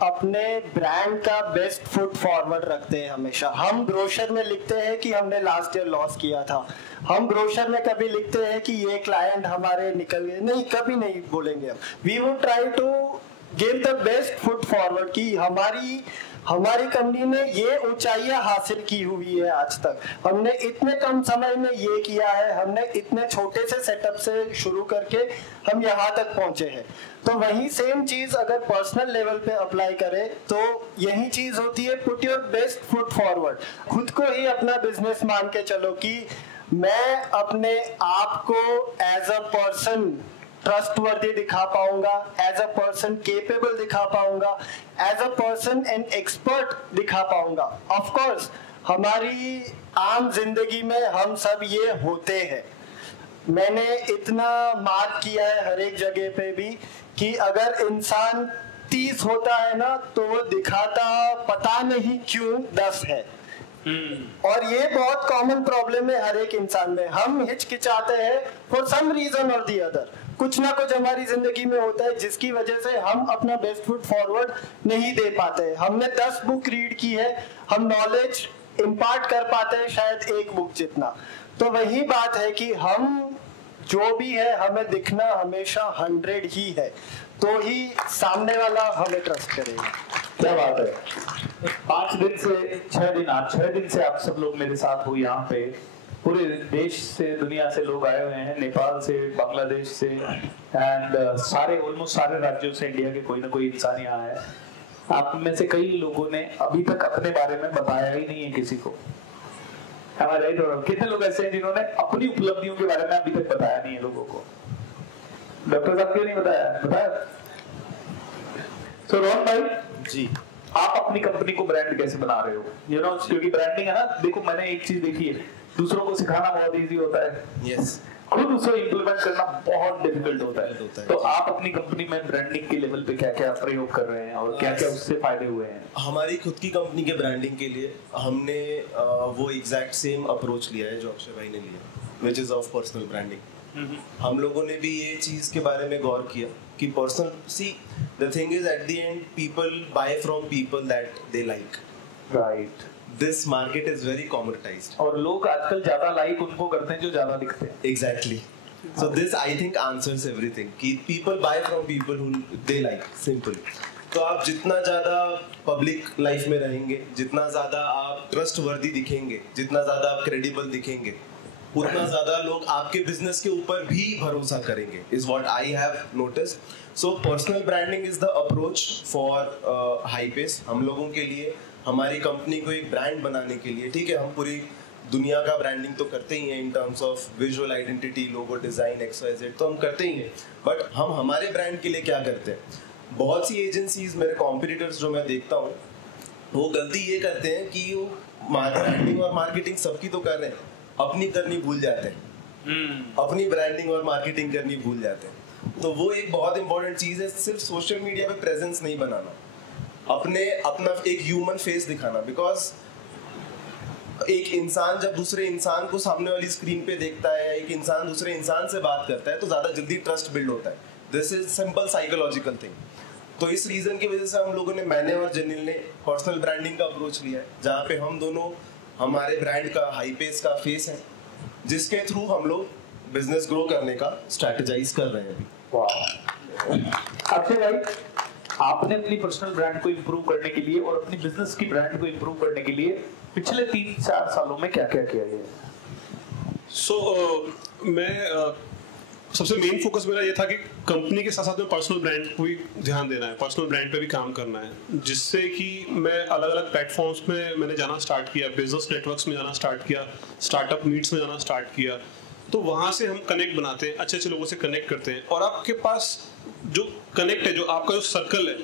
अपने ब्रांड का बेस्ट फुट फॉरवर्ड रखते हैं हमेशा। हम ब्रोशर में लिखते हैं कि हमने लास्ट ईयर लॉस किया था, हम ब्रोशर में कभी लिखते हैं कि ये क्लाइंट हमारे निकल गए, नहीं, कभी नहीं बोलेंगे हम। We would try to give the best foot forward, कि हमारी कंपनी ने ये ऊंचाइयां हासिल की हुई है आज तक। हमने इतने कम समय में ये किया है, हमने इतने छोटे से सेटअप से शुरू करके हम यहाँ तक पहुंचे हैं। तो वही सेम चीज अगर पर्सनल लेवल पे अप्लाई करें तो यही चीज होती है, put your best foot forward. खुद को ही अपना बिजनेस मान के चलो कि मैं अपने आप को एज अ पर्सन ट्रस्टवर्दी दिखा पाऊंगा, एज अ पर्सन केपेबल दिखा पाऊंगा, as a person an expert दिखा पाऊंगा। ऑफ कोर्स हमारी आम जिंदगी में हम सब ये होते हैं। मैंने इतना मार्क किया है हर एक जगह पे भी कि अगर इंसान 30 होता है ना तो वो दिखाता पता नहीं क्यों 10 है। और ये बहुत कॉमन प्रॉब्लम है हर एक इंसान में। हम हिचकिचाते हैं फॉर सम रीजन और दी अदर। कुछ ना कुछ हमारी जिंदगी में होता है जिसकी वजह से हम अपना बेस्ट फुट फॉरवर्ड नहीं दे पाते। हमने 10 बुक रीड की है, हम नॉलेज इम्पार्ट कर पाते हैं शायद 1 बुक जितना। तो वही बात है कि हम जो भी है हमें दिखना हमेशा 100 ही है, तो ही सामने वाला हमें ट्रस्ट करेगा। क्या बात है। 5 दिन से 6 दिन, आज 6 दिन से आप सब लोग मेरे साथ हो यहाँ पे। पूरे देश से, दुनिया से लोग आए हुए हैं, नेपाल से, बांग्लादेश से एंड ऑलमोस्ट सारे राज्यों से इंडिया के कोई ना कोई इंसान यहाँ है। आप में से कई लोगों ने अभी तक अपने बारे में बताया ही नहीं है किसी को। हमारे कितने लोग ऐसे हैं जिन्होंने अपनी उपलब्धियों के बारे में अभी तक बताया नहीं है लोगों को? डॉक्टर साहब क्यों नहीं बताया? तो रोहन भाई जी, आप अपनी कंपनी को ब्रांड कैसे बना रहे हो? क्योंकि ब्रांडिंग है ना, देखो मैंने एक चीज देखी है, दूसरों को सिखाना बहुत इजी होता है, यस, खुद उसको इम्प्लीमेंट करना बहुत डिफिकल्ट होता है। तो आप अपनी कंपनी में ब्रांडिंग के लेवल पे क्या क्या प्रयोग कर रहे हैं और क्या क्या उससे फायदे हुए हैं? हमारी खुद की कंपनी के ब्रांडिंग के लिए हमने वो एग्जैक्ट सेम अप्रोच लिया है जो अक्षय भाई ने लिया, which is of personal branding. हम लोगों ने भी ये चीज के बारे में गौर किया कि personal, see the thing is at the end people buy from people that they like, right. This market is very commoditized और लोग आजकल ज्यादा लाइक उनको करते हैं जो ज्यादा लिखते हैं। Exactly. So this I think answers everything कि people buy from people who they like, simple. तो आप जितना ज्यादा पब्लिक लाइफ में रहेंगे, जितना ज्यादा आप ट्रस्टवर्दी दिखेंगे, जितना ज्यादा आप क्रेडिबल दिखेंगे, उतना ज्यादा लोग आपके बिजनेस के ऊपर भी भरोसा करेंगे, is what I have noticed. So personal branding is the approach for high pace. हम लोगों के लिए, हमारी कंपनी को एक ब्रांड बनाने के लिए, ठीक है, हम पूरी दुनिया का ब्रांडिंग तो करते ही हैं इन terms of visual identity, logo design, XYZ तो हम करते ही हैं, बट हम हमारे ब्रांड के लिए क्या करते हैं? बहुत सी एजेंसीज, मेरे कॉम्पिटिटर्स जो मैं देखता हूँ, वो गलती ये करते हैं कि वो ब्रांडिंग और मार्केटिंग सबकी तो कर रहे हैं, अपनी करनी भूल जाते हैं, अपनी ब्रांडिंग और मार्केटिंग करनी भूल जाते हैं। तो वो एक बहुत इंपॉर्टेंट चीज है, सिर्फ सोशल मीडिया पे प्रेजेंस नहीं बनाना, अपना एक ह्यूमन फेस दिखाना। बिकॉज एक इंसान जब दूसरे इंसान को सामने वाली स्क्रीन पे देखता है, या एक इंसान दूसरे इंसान से बात करता है, तो ज्यादा जल्दी ट्रस्ट बिल्ड होता है। This is simple psychological thing. तो इस रीजन की वजह से हम लोगों ने, मैंने और जनील ने पर्सनल ब्रांडिंग का अप्रोच लिया है, जहाँ पे हम दोनों हमारे ब्रांड का, हाईपेस का फेस है, जिसके थ्रू हम लोग बिजनेस ग्रो करने का स्ट्रेटेजाइज कर रहे हैं अभी। वाह। अक्षय भाई, आपने अपनी पर्सनल ब्रांड को इंप्रूव करने के लिए और अपनी बिजनेस की ब्रांड को इंप्रूव करने के लिए पिछले 3-4 सालों में क्या क्या किया है? मैं सबसे मेन फोकस मेरा ये था कि कंपनी के साथ साथ में पर्सनल ब्रांड को भी ध्यान देना है, पर्सनल ब्रांड पे भी काम करना है, जिससे कि मैं अलग अलग प्लेटफॉर्म्स में मैंने जाना स्टार्ट किया, बिजनेस नेटवर्क्स में जाना स्टार्ट किया, स्टार्टअप मीट्स में जाना स्टार्ट किया। तो वहाँ से हम कनेक्ट बनाते हैं, अच्छे अच्छे लोगों से कनेक्ट करते हैं, और आपके पास जो कनेक्ट है, जो आपका जो सर्कल है,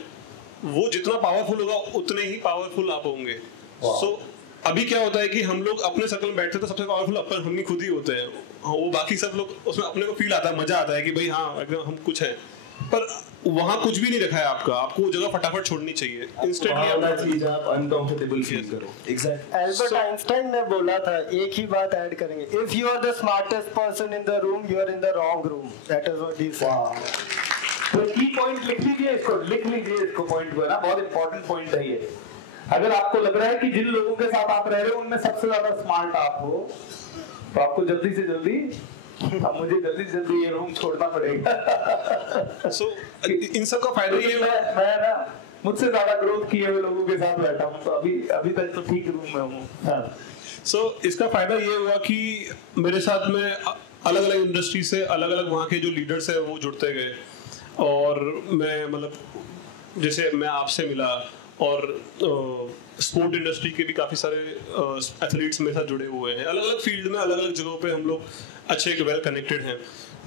वो जितना पावरफुल होगा उतने ही पावरफुल आप होंगे। सो अभी क्या होता है कि हम लोग अपने सर्कल में बैठते हैं तो सबसे पावरफुल अपन हम ही खुद ही होते हैं, वो बाकी सब लोग उसमें अपने को फील आता है, मजा आता है कि भाई हाँ एकदम हम कुछ हैं, पर वहाँ कुछ भी नहीं रखा है आपका, आपको वो जगह फटाफट छोड़नी चाहिए, इंस्टेंटली आप अनकंफर्टेबल फील करो। एग्जैक्टली। एल्बर्ट आइंस्टाइन ने बोला था, एक ही बात ऐड करेंगे, if you are the smartest person in the room, you are in the wrong room. That is what he said. तो की पॉइंट लिख लीजिए इसको, लिख लीजिए इसको, पॉइंट को, है ना, बहुत इंपॉर्टेंट पॉइंट है ये। अगर आपको लग रहा है कि जिन लोगों के साथ आप रह रहे हो उनमें सबसे ज्यादा स्मार्ट आप हो, तो आपको जल्दी से जल्दी, अब मुझे जल्दी से जल्दी ये रूम छोड़ना पड़ेगा। इन सब का फायदा ये मैं ना मुझसे ज्यादा ग्रोथ किए हुए लोगों के साथ बैठा हूँ, तो अभी तक तो ठीक रूम में हूँ। सो इसका फायदा ये हुआ कि मेरे साथ में अलग अलग इंडस्ट्री से अलग अलग वहाँ के जो लीडर्स है वो जुड़ते गए, और मैं मतलब जैसे मैं आपसे मिला, और स्पोर्ट इंडस्ट्री के भी काफ़ी सारे एथलीट्स मेरे साथ जुड़े हुए हैं, अलग अलग फील्ड में अलग अलग जगहों पे हम लोग अच्छे वेल कनेक्टेड हैं।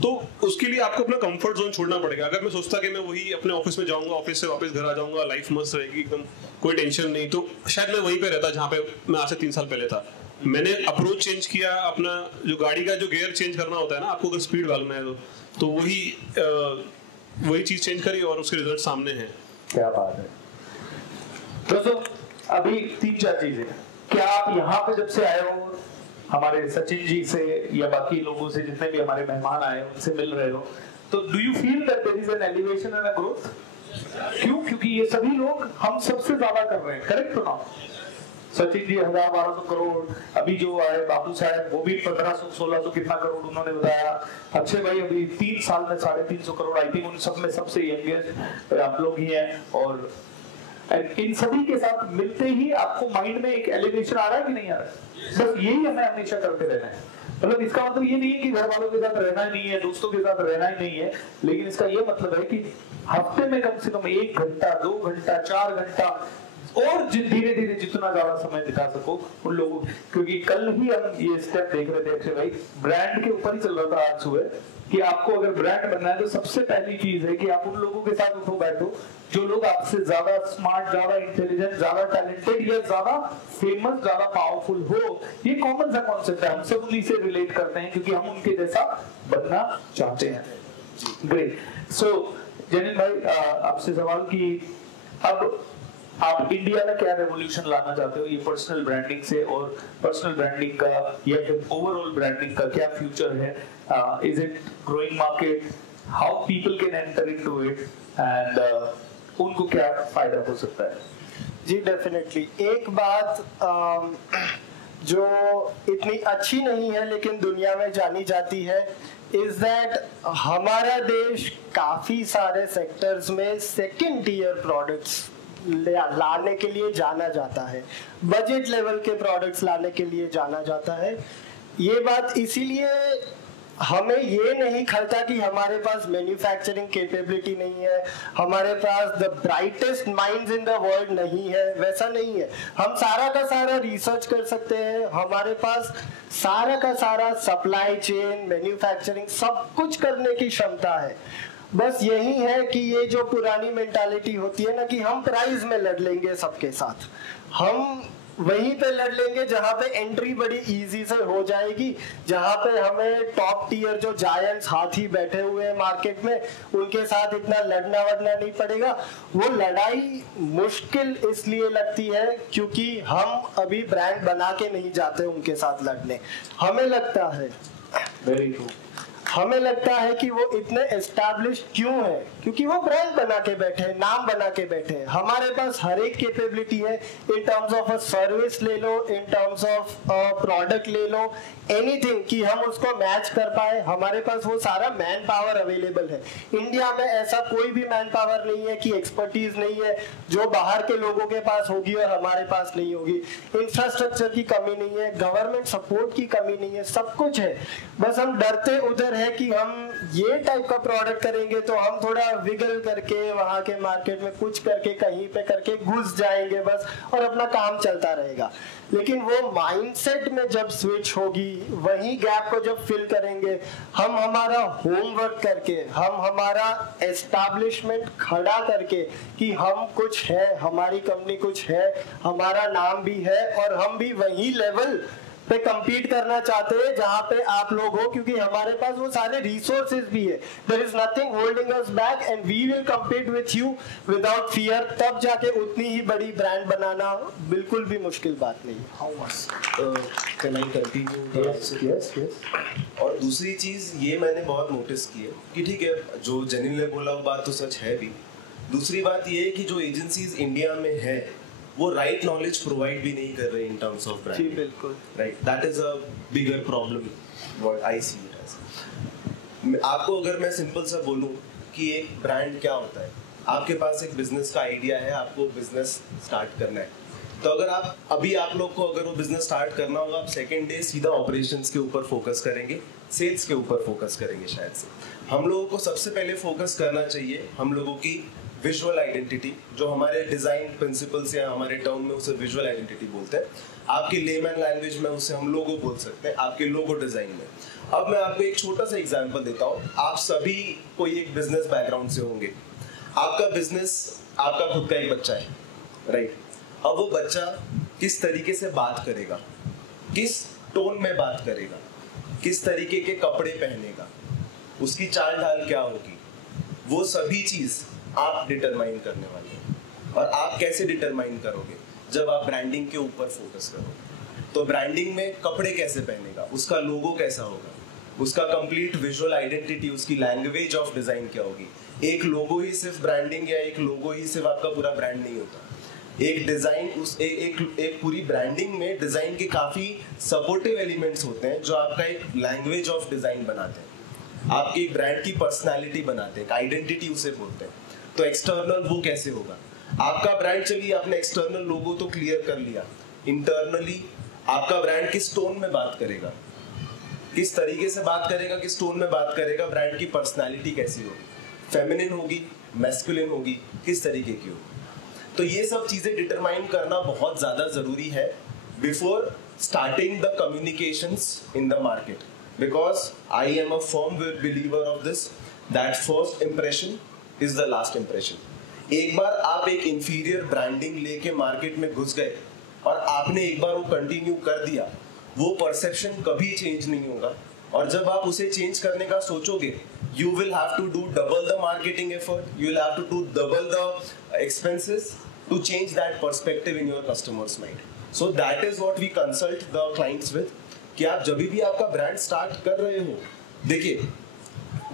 तो उसके लिए आपको अपना कंफर्ट जोन छोड़ना पड़ेगा। अगर मैं सोचता कि मैं वही अपने ऑफिस में जाऊंगा, ऑफिस से वापस घर आ जाऊंगा, लाइफ मस्त रहेगी एकदम, कोई टेंशन नहीं, तो शायद मैं वहीं पे रहता जहाँ पे मैं आज से 3 साल पहले था। मैंने अप्रोच चेंज किया, अपना जो गाड़ी का जो गियर चेंज करना होता है ना आपको, अगर स्पीड भागना है तो वही चीज़ चेंज करी और उसके रिजल्ट सामने हैं। क्या बात है। दोस्तों अभी 3-4 चीजें, क्या आप यहाँ पे जब से आए हो हमारे सचिन जी से या बाकी लोगों से, जितने भी हमारे मेहमान आए उनसे मिल रहे हो, तो do you feel that there is an elevation and a growth? क्यों? क्योंकि ये सभी लोग हम सबसे ज्यादा कर रहे हैं, करेक्ट हो ना? सचिन जी 1000-1200 करोड़, अभी जो आए बाबू साहब वो भी 1500-1600 कितना करोड़ उन्होंने बताया। अक्षय भाई अभी 3 साल में 350 करोड़, आई थिंक उन सब में सबसे यंगेस्ट आप लोग ही हैं। और इन सभी के साथ मिलते ही आपको माइंड में एक एलिवेशन आ रहा है कि नहीं आ रहा है? बस यही हमें हमेशा करते रहना है। मतलब इसका मतलब ये नहीं है कि घर वालों के साथ रहना ही नहीं है, दोस्तों के साथ रहना ही नहीं है, लेकिन इसका ये मतलब है कि हफ्ते में कम से कम 1 घंटा, 2 घंटा, 4 घंटा और धीरे धीरे जितना ज्यादा समय बिता सको उन लोगों, क्योंकि कल ही हम ये स्टेप देख रहे थे अक्षय भाई, ब्रांड के ऊपर ही चल रहा था आज सुबह, कि आपको अगर ब्रांड बनना है तो सबसे पहली चीज है कि आप उन लोगों के साथ उठो बैठो जो लोग आपसे ज्यादा स्मार्ट, ज्यादा इंटेलिजेंट, ज्यादा टैलेंटेड या ज्यादा फेमस, ज्यादा पावरफुल हो। ये कॉमन सा कॉन्सेप्ट है, हम सब उन्हीं से रिलेट करते हैं क्योंकि हम उनके जैसा बनना चाहते हैं। ग्रेट। सो जनिल भाई आपसे सवाल कि अब आप इंडिया में क्या रेवोल्यूशन लाना चाहते हो ये पर्सनल ब्रांडिंग से, और पर्सनल ब्रांडिंग का या फिर ओवरऑल ब्रांडिंग का क्या फ्यूचर है? Is it growing market? How people can enter into it and उनको क्या फायदा हो सकता है? जी डेफिनेटली। एक बात जो इतनी अच्छी नहीं है लेकिन दुनिया में जानी जाती है, इज दैट हमारा देश काफी सारे सेक्टर्स में सेकंड टियर प्रोडक्ट्स लाने के लिए जाना जाता है, बजट लेवल के प्रोडक्ट्स लाने के लिए जाना जाता है। ये बात इसीलिए हमें ये नहीं खलता कि हमारे पास मैन्युफैक्चरिंग कैपेबिलिटी नहीं है, हमारे पास the brightest minds in the world नहीं है, वैसा नहीं है। हम सारा का सारा रिसर्च कर सकते हैं, हमारे पास सारा का सारा सप्लाई चेन, मैन्युफैक्चरिंग सब कुछ करने की क्षमता है। बस यही है कि ये जो पुरानी मेंटालिटी होती है ना कि हम प्राइस में लड़ लेंगे सबके साथ, हम वहीं पे लड़ लेंगे जहां पे एंट्री बड़ी इजी से हो जाएगी, जहां पे हमें टॉप टियर जो जायंट्स हाथी बैठे हुए हैं मार्केट में उनके साथ इतना लड़ना वड़ना नहीं पड़ेगा। वो लड़ाई मुश्किल इसलिए लगती है क्योंकि हम अभी ब्रांड बना के नहीं जाते उनके साथ लड़ने। हमें लगता है, वेरी ट्रू, हमें लगता है कि वो इतने एस्टैब्लिश क्यों है, क्योंकि वो ब्रांड बना के बैठे हैं, नाम बना के बैठे हैं। हमारे पास हर एक कैपेबिलिटी है, इन टर्म्स ऑफ अ सर्विस ले लो, इन टर्म्स ऑफ प्रोडक्ट ले लो, एनीथिंग कि हम उसको मैच कर पाए, हमारे पास वो सारा मैन पावर अवेलेबल है। इंडिया में ऐसा कोई भी मैन पावर नहीं है कि एक्सपर्टीज नहीं है जो बाहर के लोगों के पास होगी और हमारे पास नहीं होगी। इंफ्रास्ट्रक्चर की कमी नहीं है, गवर्नमेंट सपोर्ट की कमी नहीं है, सब कुछ है। बस हम डरते उधर है कि हम ये टाइप का प्रोडक्ट करेंगे तो हम थोड़ा विगल करके वहां के मार्केट में कुछ करके कहीं पे करके घुस जाएंगे बस, और अपना काम चलता रहेगा। लेकिन वो माइंडसेट में जब स्विच होगी, वही गैप को जब फिल करेंगे, हम हमारा होमवर्क करके, हम हमारा एस्टैब्लिशमेंट खड़ा करके कि हम कुछ है, हमारी कंपनी कुछ है, हमारा नाम भी है और हम भी वही लेवल पे compete करना चाहते हैं जहां पे आप लोग हो, क्योंकि हमारे पास वो सारे रिसोर्सेज भी है। There is nothing holding us back and we will compete with you without fear। तब जाके उतनी ही बड़ी ब्रांड बनाना बिल्कुल भी मुश्किल बात नहीं। How much? Can I continue? Yes. और दूसरी चीज ये मैंने बहुत नोटिस की है कि ठीक है जो जनिल ने बोला वो बात तो सच है भी। दूसरी बात ये है कि जो एजेंसीज इंडिया में है वो राइट नॉलेज प्रोवाइड भी नहीं कर रहे इन टर्म्स ऑफ ब्रांड। जी बिल्कुल right, that is a bigger problem what I see it as. आपको अगर मैं सिंपल सा बोलूं कि एक ब्रांड क्या होता है, आपके पास एक बिजनेस का आइडिया है, आपको बिजनेस स्टार्ट करना है, तो अगर आप लोग को अगर वो बिजनेस स्टार्ट करना होगा, आप सेकेंड डे सीधा ऑपरेशंस के ऊपर फोकस करेंगे, सेल्स के ऊपर फोकस करेंगे शायद से। हम लोगों को सबसे पहले फोकस करना चाहिए हम लोगों की विजुअल आइडेंटिटी, जो हमारे डिजाइन प्रिंसिपल्स या हमारे टर्म में उसे विजुअल आइडेंटिटी बोलते हैं, आपकी लेमैन लैंग्वेज में उसे हम लोगो बोल सकते हैं, आपके लोगो डिजाइन में। अब मैं आपको एक छोटा सा एग्जांपल देता हूँ। आप सभी कोई एक बिजनेस बैकग्राउंड से होंगे, आपका बिजनेस, आपका खुद का एक बच्चा है, राइट? अब वो बच्चा किस तरीके से बात करेगा, किस टोन में बात करेगा, किस तरीके के कपड़े पहनेगा, उसकी चाल ढाल क्या होगी, वो सभी चीज आप डिटरमाइन करने वाले हैं। और आप कैसे डिटरमाइन करोगे? जब आप ब्रांडिंग के ऊपर फोकस करोगे। तो ब्रांडिंग में कपड़े कैसे पहनेगा, उसका लोगो कैसा होगा, उसका कंप्लीट विजुअल आइडेंटिटी, उसकी लैंग्वेज ऑफ डिजाइन क्या होगी। एक लोगो ही सिर्फ ब्रांडिंग या एक लोगो ही सिर्फ आपका पूरा ब्रांड नहीं होता। एक डिजाइन एक पूरी ब्रांडिंग में डिजाइन के काफी सपोर्टिव एलिमेंट्स होते हैं जो आपका एक लैंग्वेज ऑफ डिजाइन बनाते हैं, आपकी ब्रांड की पर्सनालिटी बनाते हैं, आइडेंटिटी उसे बोलते हैं। तो एक्सटर्नल वो कैसे होगा? आपका ब्रांड, चलिए आपने एक्सटर्नल लोगो तो क्लियर कर लिया, इंटरनली आपका ब्रांड किस टोन में बात करेगा, किस तरीके से बात करेगा, किस टोन में बात करेगा, ब्रांड की पर्सनालिटी कैसी होगी, फेमिनिन होगी, मैस्कुलिन होगी, किस तरीके की होगी। तो ये सब चीजें डिटरमाइन करना बहुत ज्यादा जरूरी है before starting the communications in the market, because I am a firm believer of this that first impression is the last impression. एक बार आप एक इंफीरियर ब्रांडिंग लेके मार्केट में घुस गए और आपने एक बार वो कंटिन्यू कर दिया, वो परसेप्शन कभी चेंज नहीं होगा। और जब आप उसे चेंज करने का सोचोगे, you will have to do double the marketing effort, you will have to do double the expenses to change that perspective in your customer's mind. So that is what we consult the clients with, कि आप जब भी आपका brand start कर रहे हो, देखिए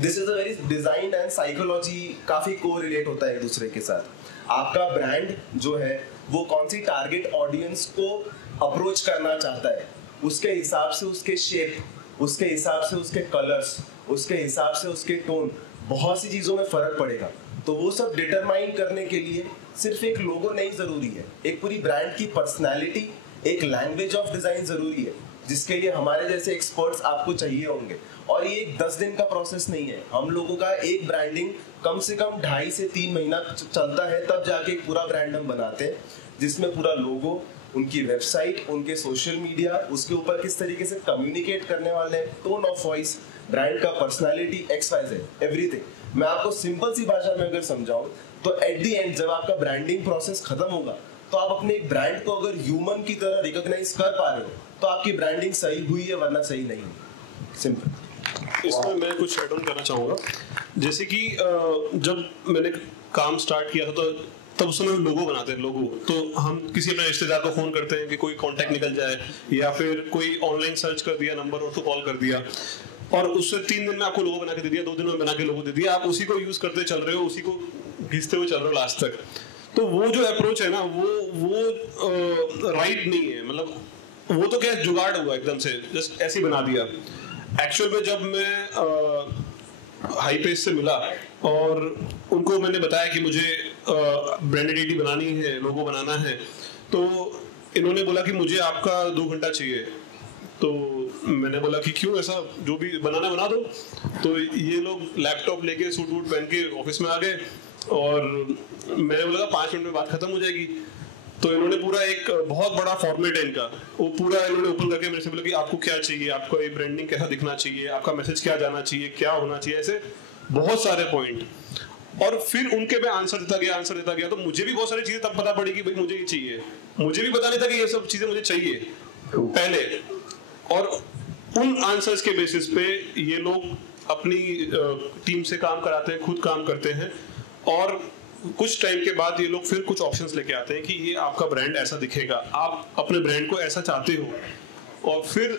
this is a very design and psychology काफी कोरिलेट होता है एक दूसरे के साथ। आपका ब्रांड जो है वो कौन सी टारगेट ऑडियंस को अप्रोच करना चाहता है, उसके हिसाब से उसके शेप, उसके हिसाब से उसके कलर्स, उसके हिसाब से उसके टोन, बहुत सी चीजों में फर्क पड़ेगा। तो वो सब डिटरमाइन करने के लिए सिर्फ एक लोगो नहीं जरूरी है, एक पूरी ब्रांड की पर्सनालिटी, एक लैंग्वेज ऑफ डिजाइन जरूरी है, जिसके लिए हमारे जैसे एक्सपर्ट्स आपको चाहिए होंगे। और ये 10 दिन का प्रोसेस नहीं है, हम लोगों का एक ब्रांडिंग कम से कम 2.5 से 3 महीना चलता है, तब जाके एक पूरा ब्रांड हम बनाते हैं, जिसमें पूरा लोगो, उनकी वेबसाइट, उनके सोशल मीडिया, उसके ऊपर किस तरीके से कम्युनिकेट करने वाले हैं, टोन ऑफ वॉइस, ब्रांड का पर्सनालिटी, XYZ, एवरीथिंग। मैं आपको सिंपल सी भाषा में अगर समझाऊं तो एट द एंड जब आपका ब्रांडिंग प्रोसेस खत्म होगा, तो आप अपने एक ब्रांड को अगर ह्यूमन की तरह रिकॉग्नाइज कर पा रहे हो, तो आपकी ब्रांडिंग सही हुई है, वरना सही नहीं हुई। सिंपल। इसमें मैं कुछ ऐड ऑन करना चाहूँगा। जैसे कि जब मैंने काम स्टार्ट किया था तो तब उस समय लोगो बनाते हैं, लोगो तो हम किसी अपने रिश्तेदार को फोन करते हैं कि कोई कांटेक्ट निकल जाए, या फिर कोई ऑनलाइन सर्च कर दिया नंबर और तो कॉल कर दिया, और उससे 3 दिन में आपको लोगो बना के दे दिया, 2 दिन में बना के लोगो दे दिया, आप उसी को यूज करते चल रहे हो, उसी को घिसते हुए चल रहे हो लास्ट तक। तो वो जो अप्रोच है ना, वो राइट नहीं है। मतलब वो तो क्या जुगाड़ हुआ एकदम से, जस्ट ऐसे ही बना दिया। एक्चुअल में जब मैं हाईपेस से मिला और उनको मैंने बताया कि मुझे ब्रांड आइडेंटिटी बनानी है, लोगो बनाना है, तो इन्होंने बोला कि मुझे आपका 2 घंटा चाहिए। तो मैंने बोला कि क्यों, ऐसा जो भी बनाना बना दो। तो ये लोग लैपटॉप लेके सूट वूट पहन के ऑफिस में आ गए और मैंने बोला 5 मिनट में बात खत्म हो जाएगी। तो इन्होंने पूरा एक बहुत बड़ा फॉर्मेट है इनका, वो पूरा इन्होंने ओपन करके मेरे से बोला कि आपको क्या चाहिए, आपको ये ब्रांडिंग कैसा दिखना चाहिए, आपका मैसेज क्या जाना चाहिए, क्या होना चाहिए, ऐसे बहुत सारे पॉइंट। और फिर उनके मैं आंसर देता गया। तो मुझे भी बहुत सारी चीजें तब पता पड़ी कि भाई मुझे ये चाहिए। मुझे भी पता नहीं था कि ये सब चीजें मुझे चाहिए पहले। और उन आंसर्स के बेसिस पे ये लोग अपनी टीम से काम कराते हैं, खुद काम करते हैं, और कुछ टाइम के बाद ये लोग फिर कुछ ऑप्शंस लेके आते हैं कि ये आपका ब्रांड ऐसा दिखेगा, आप अपने ब्रांड को ऐसा चाहते हो, और फिर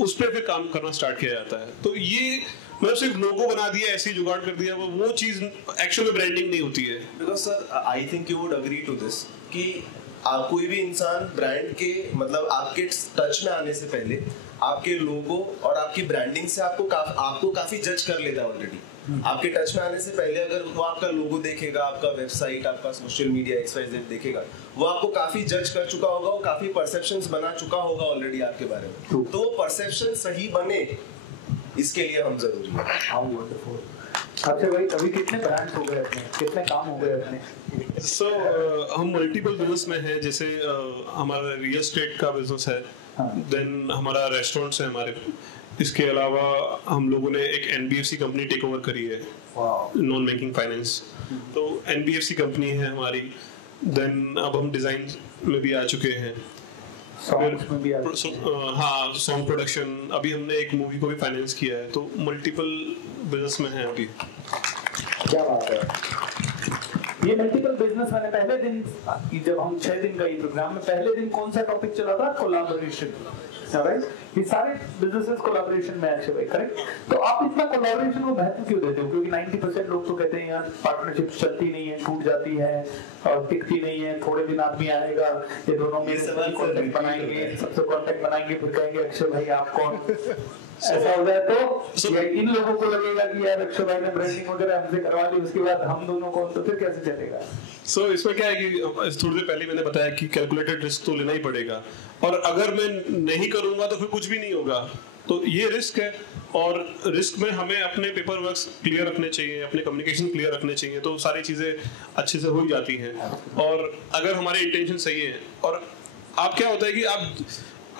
उस पर फिर काम करना स्टार्ट किया जाता है। तो ये मतलब सिर्फ लोगो बना दिया, ऐसे ही जुगाड़ कर दिया, वो चीज एक्चुअल में ब्रांडिंग नहीं होती है। Because sir I think you would agree to this कि आप कोई भी इंसान ब्रांड के मतलब आपके टच में आने से पहले आपके लोगो और आपकी ब्रांडिंग से आपको काफी जज कर लेता है ऑलरेडी आपके टच में आने से पहले अगर वो आपका लोगो देखेगा, आपका वेबसाइट, आपका सोशल मीडिया XYZ देखेगा, वो आपको काफी जज कर चुका होगा, वो काफी परसेप्शंस बना चुका होगा ऑलरेडी आपके बारे में। तो वो परसेप्शन सही बने, इसके लिए हम जरूरी है। How wonderful. अच्छा भाई, अभी कितने ब्रांड्स हो गए अपने, कितने काम हो गए अपने? सो हम मल्टीपल बिजनेस में हैं, जैसे हमारा रियल एस्टेट का बिजनेस है, देन हमारा रेस्टोरेंट्स है हमारे, इसके अलावा हम लोगों ने एक NBFC कंपनी टेक ओवर करी है, नॉन बैंकिंग फाइनेंस। तो NBFC कंपनी है हमारी। देन अब हम डिजाइन में भी आ चुके हैं, हाँ, सॉन्ग प्रोडक्शन, अभी हमने एक मूवी को भी फाइनेंस किया है। तो मल्टीपल बिजनेस में है अभी। क्या बात है। ये मल्टीपल बिजनेस मैंने पहले दिन, जब हम 6 दिन का ये प्रोग्राम में पहले दिन कौन सा टॉपिक चला था? Collaboration, right? ये सारे बिजनेसेस कोलैबोरेशन में अक्षय भाई, करेक्ट? तो आप इतना कोलैबोरेशन को महत्व क्यों देते हो? क्योंकि 90% लोग तो कहते हैं यार पार्टनरशिप चलती नहीं है, टूट जाती है और टिकती नहीं है, थोड़े दिन आदमी आएगा, ये दोनों में कॉन्टेक्ट बनाएंगे, सबसे कॉन्टेक्ट बनाएंगे, फिर कहेंगे अक्षय भाई आप कौन? ऐसा हो जाए तो इन लोगों को लगेगा कि यार अक्षय भाई ने ब्रांडिंग वगैरह हमसे करवा ली, उसके बाद हम दोनों को, तो फिर कैसे चलेगा? सो इसमें क्या है कि थोड़ी देर पहले मैंने बताया कि कैलकुलेटेड रिस्क तो लेना ही पड़ेगा, और अगर मैं नहीं करूंगा तो फिर कुछ भी नहीं होगा। तो ये रिस्क है, और रिस्क में हमें अपने पेपर वर्क्स क्लियर रखने चाहिए, अपने कम्युनिकेशन क्लियर रखने चाहिए, तो सारी चीज़ें अच्छे से हो जाती हैं। और अगर हमारे इंटेंशन सही है, और आप क्या होता है कि आप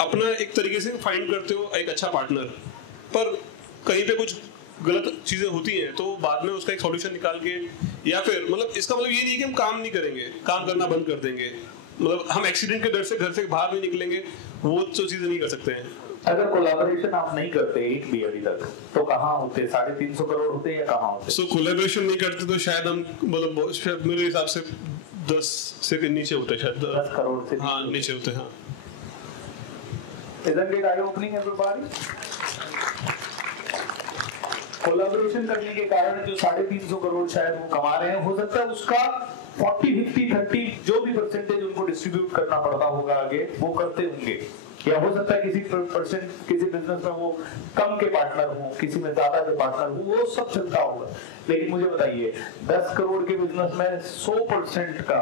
अपना एक तरीके से फाइंड करते हो एक अच्छा पार्टनर, पर कहीं पे कुछ गलत चीजें होती हैं तो बाद में उसका एक सॉल्यूशन निकाल के, या फिर मतलब इसका मतलब ये नहीं कि हम काम नहीं करेंगे, काम करना बंद कर देंगे, मतलब हम एक्सीडेंट के डर से घर से बाहर नहीं निकलेंगे, वो तो चीजें नहीं कर सकते हैं। अगर कोलैबोरेशन आप नहीं करते एक भी अभी तक, तो कहाँ होते? 350 करोड़ होते या कहाँ होते? सो कोलैबोरेशन नहीं करते तो शायद हम, मतलब शायद मेरे हिसाब से 10 से नीचे होते, शायद 10 करोड़ से हाँ नीचे होते हैं। Isn't it eye-opening everybody? Collaboration करने के कारण जो 350 करोड़ शायद वो कमा रहे हैं, हो सकता है उसका 40, 50, 30 जो भी परसेंटेज उनको डिस्ट्रीब्यूट करना पड़ता होगा आगे, वो करते होंगे। या हो सकता है किसी परसेंट, किसी बिजनेस में वो कम के पार्टनर हो, किसी में ज्यादा के पार्टनर हो, वो सब चलता होगा। लेकिन मुझे बताइए, 10 करोड़ के बिजनेस में 100% का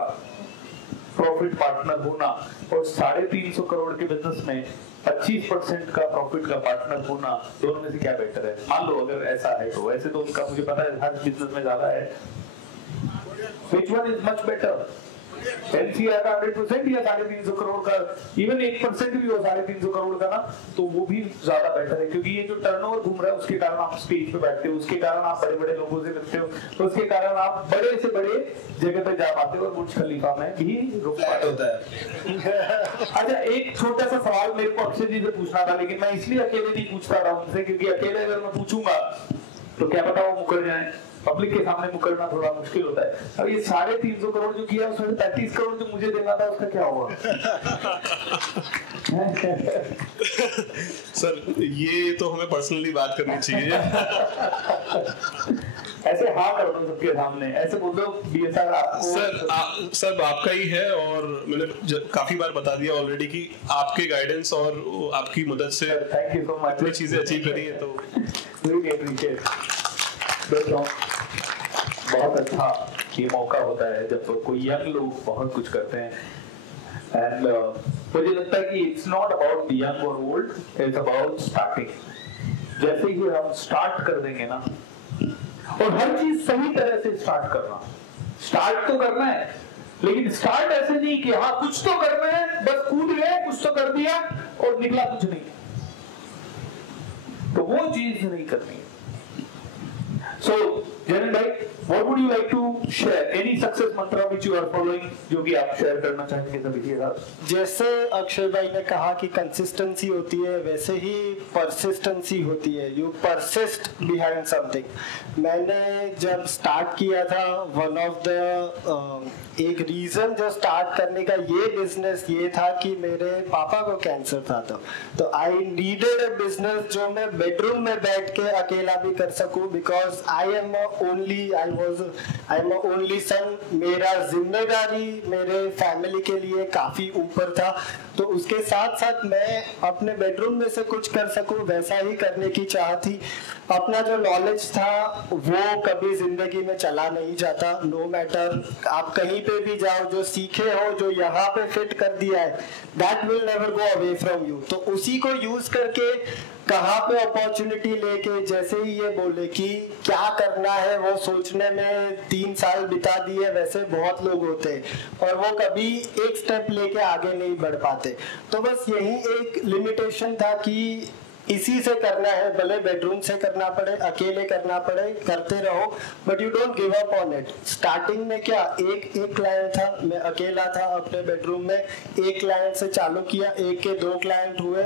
प्रॉफिट पार्टनर होना और 350 करोड़ के बिजनेस में 25% का प्रॉफिट का पार्टनर होना, दोनों में से क्या बेटर है? मान लो अगर ऐसा है तो, वैसे तो उनका मुझे पता है हर बिजनेस में ज्यादा है। Which one is much better? NCR का 100% या 350 करोड़ का, इवन 1% भी हो 350 करोड़ का ना, तो वो भी ज्यादा बेटर है। क्योंकि ये जो टर्नओवर घूम रहा है, उसके कारण आप स्टेज पे बैठते हो, उसके कारण आप बड़े बड़े लोगों से मिलते हो, तो उसके कारण आप बड़े से बड़े जगह पे जा पाते हो, और बुर्ज खलीफा में भी रुक पाते होता है। अच्छा, एक छोटा सा सवाल मेरे को अक्षय जी से पूछना था, लेकिन मैं इसलिए अकेले नहीं पूछता रहा उनसे, क्योंकि अकेले अगर मैं पूछूंगा तो क्या पता वो मुकर जाए, पब्लिक के सामने मुकरना थोड़ा मुश्किल होता है। अब ये 350 करोड़ जो किया, उसमें 35 करोड़ जो मुझे देना था, उसका क्या हुआ? सर ये तो हमें पर्सनली बात करनी चाहिए। ऐसे हाँ कर दो सबके सामने, ऐसे बोल दो BSR आपको। सर आपका ही है, और मैंने काफी बार बता दिया ऑलरेडी कि आपके गाइडेंस और आपकी मदद से थैंक यू सो मच, इतनी चीजें अचीव करी है, तो रियली अप्रिशिएट। बहुत अच्छा ये मौका होता है जब कोई यंग लोग बहुत कुछ करते हैं, एंड मुझे लगता है कि इट्स नॉट अबाउट यंग और ओल्ड, इट्स अबाउट स्टार्टिंग। जैसे ही हम स्टार्ट कर देंगे ना, और हर चीज सही तरह से स्टार्ट करना, स्टार्ट तो करना है, लेकिन स्टार्ट ऐसे नहीं कि हाँ कुछ तो करना है, बस कूद गए, कुछ तो कर दिया और निकला कुछ नहीं, तो वो चीज नहीं करनी है। So, Janin bhai, what would you like to share? Any success mantra which you are following, जो कि आप शेयर करना चाहेंगे सभी के साथ? जैसे अक्षय भाई ने कहा कि कंसिस्टेंसी होती है, वैसे ही परसिस्टेंसी होती है। You persist behind something. मैंने जब स्टार्ट किया था, वन ऑफ द एक रीजन जो स्टार्ट करने का ये बिजनेस ये था कि मेरे पापा को कैंसर था, तो आई नीडेड अ बिजनेस जो मैं बेडरूम में बैठ के अकेला भी कर सकूं, because I am only son. मेरा जिम्मेदारी मेरे फैमिली के लिए काफी ऊपर था। तो उसके साथ साथ मैं अपने बेडरूम में से कुछ कर सकूं वैसा ही करने की चाह थी। अपना जो नॉलेज था वो कभी जिंदगी में चला नहीं जाता, नो मैटर आप कहीं पे भी जाओ, जो सीखे हो जो यहाँ पे फिट कर दिया है that will never go away from you. तो उसी को यूज करके कहाँ पे अपॉर्चुनिटी लेके, जैसे ही ये बोले कि क्या करना है वो सोचने में 3 साल बिता दिए, वैसे बहुत लोग होते हैं और वो कभी एक स्टेप लेके आगे नहीं बढ़ पाते। तो बस यही एक लिमिटेशन था कि इसी से करना है, भले बेडरूम से करना पड़े, अकेले करना पड़े, करते रहो, but you don't give up on it. Starting में क्या एक क्लाइंट था, मैं अकेला था अपने बेडरूम में, एक क्लाइंट से चालू किया, 1 के 2 क्लाइंट हुए।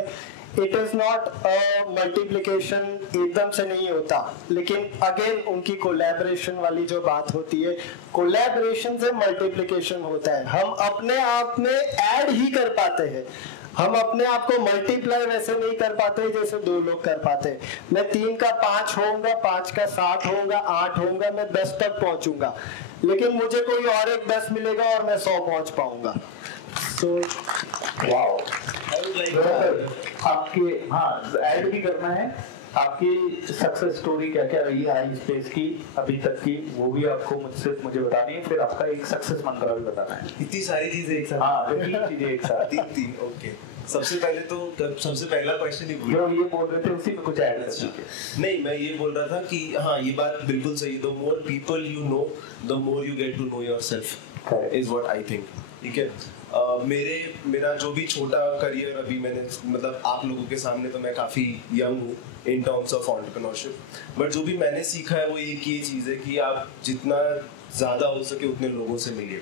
इट इज नॉट मल्टीप्लिकेशन, एकदम से नहीं होता, लेकिन अगेन उनकी कोलैबोरेशन वाली जो बात होती है, कोलैबोरेशन से मल्टीप्लिकेशन होता है। हम अपने आप में ऐड ही कर पाते हैं, हम अपने आप को मल्टीप्लाई वैसे नहीं कर पाते जैसे 2 लोग कर पाते। मैं 3 का 5 होऊंगा, 5 का 7 होऊंगा, 8 होऊंगा, मैं 10 तक पहुंचूंगा, लेकिन मुझे कोई और एक 10 मिलेगा और मैं 100 पहुंच पाऊंगा। तो वाओ, आपके ऐड भी करना है, आपकी सक्सेस स्टोरी क्या क्या रही है हाई स्पेस की अभी तक की, वो भी आपको मुझे बतानी है, फिर आपका एक सक्सेस मंत्र भी बताना है। इतनी सारी चीजें एक साथ, हाँ 3 चीजें एक साथ। 3 ओके। सबसे पहले तो सबसे पहला क्वेश्चन ही जो ये बोल रहे थे उसी में कुछ ऐड कर दीजिए। नहीं, मैं ये बोल रहा था कि हाँ ये बात बिल्कुल सही, the more people you know the more you get to know yourself is what I think. ठीक है, मेरा जो भी छोटा करियर अभी मैंने, मतलब आप लोगों के सामने तो मैं काफ़ी यंग हूँ इन टर्म्स ऑफ एंटरप्रेन्योरशिप, बट जो भी मैंने सीखा है वो एक ये चीज़ है कि आप जितना ज़्यादा हो सके उतने लोगों से मिलिए।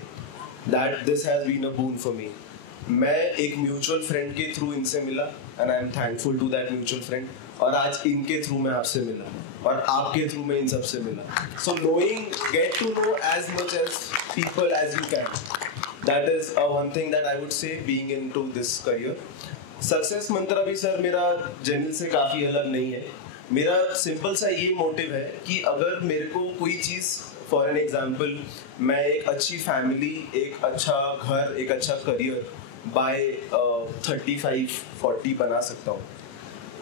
That this has been a boon for me. मैं एक म्यूचुअल फ्रेंड के थ्रू इनसे मिला and I am thankful to that mutual friend, और आज इनके थ्रू मैं आपसे मिला और आपके थ्रू मैं इन सबसे मिला। So knowing, get to know as much as people as you can, that is one thing that I would say being into this career. Success मंत्र भी सर मेरा जेनिल से काफ़ी अलग नहीं है। मेरा सिंपल सा ये मोटिव है कि अगर मेरे को कोई चीज़, फॉर एन एग्जाम्पल, मैं एक अच्छी फैमिली, एक अच्छा घर, एक अच्छा करियर बाय 35-40 बना सकता हूँ,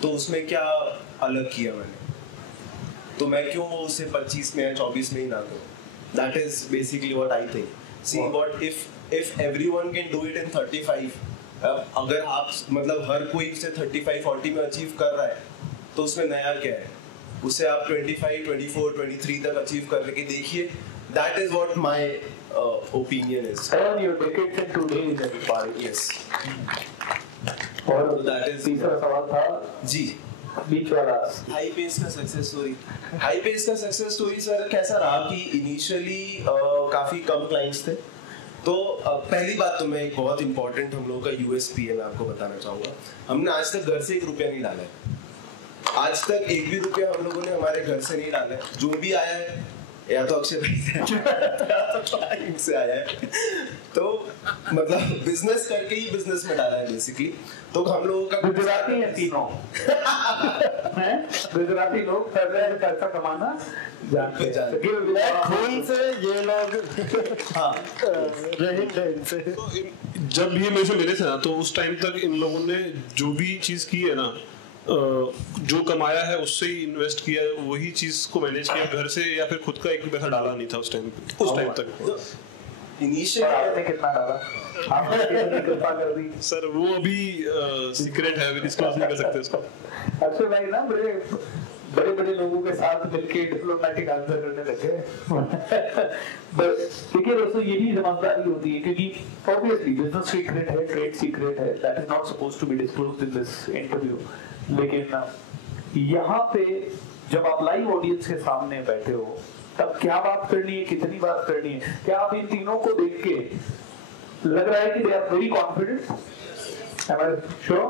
तो उसमें क्या अलग किया मैंने, तो मैं क्यों वो उसे 25 में या 24 में ही ना करूँ। That is basically what I think. See what if everyone can do it in 35, अगर आप मतलब हर कोई उसे 35-40 में अचीव कर रहा है तो उसमें नया क्या है, उसे आप 25, 24, 23 तक अचीव करने की देखिए। That is what my opinion is. Turn your decades into days and party. Yes, और that is- तीसरा सवाल था जी, बीच वाला। हाई पेस का सक्सेस स्टोरी। हाई पेस का सक्सेस स्टोरी सर कैसा रहा कि इनिशियली काफी कम क्लाइंट्स थे, तो पहली बात तो मैं एक बहुत इंपॉर्टेंट हम लोगों का यूएसपी है, मैं आपको बताना चाहूँगा। हमने आज तक घर से 1 रुपया नहीं डाला है, आज तक 1 भी रुपया हम लोगों ने हमारे घर से नहीं डाला है। जो भी आया है या तो अक्षय भाई से या तो क्लाइंट से आया है, तो मतलब बिजनेस करके ही बिजनेस में डाला है बेसिकली। तो हम लोगों का गुजराती है तीनों हैं, गुजराती लोग पहले पैसा कमाना जानते हैं। खून से ये लोग हाँ रहीम से। तो जब ये मेरे से मिले थे ना, तो उस टाइम तक इन लोगों ने जो भी चीज की है ना, जो कमाया है उससे ही इन्वेस्ट किया, वही चीज को मैनेज किया, घर से या फिर खुद का 1 पैसा डाला नहीं था उस टाइम तक। इनिशियल आपने कितना डाला, आपने कितनी कृपा कर दी? सर वो अभी सीक्रेट है, अभी डिस्क्लोज नहीं कर सकते उसको। अक्षय भाई ना बड़े बड़े लोगों के साथ मिलके डिप्लोमेटिक आंसर करने लगे। देखिए दोस्तों, यही समझदारी होती है, क्योंकि ऑब्वियसली बिजनेस सीक्रेट है, ट्रेड सीक्रेट है, that is not supposed to be disclosed in this interview. लेकिन यहाँ पे जब आप लाइव ऑडियंस के सामने बैठे हो, तब क्या बात करनी है, कितनी बात करनी है, क्या आप इन तीनों को देख के लग रहा है कि they are very confident? Am I sure?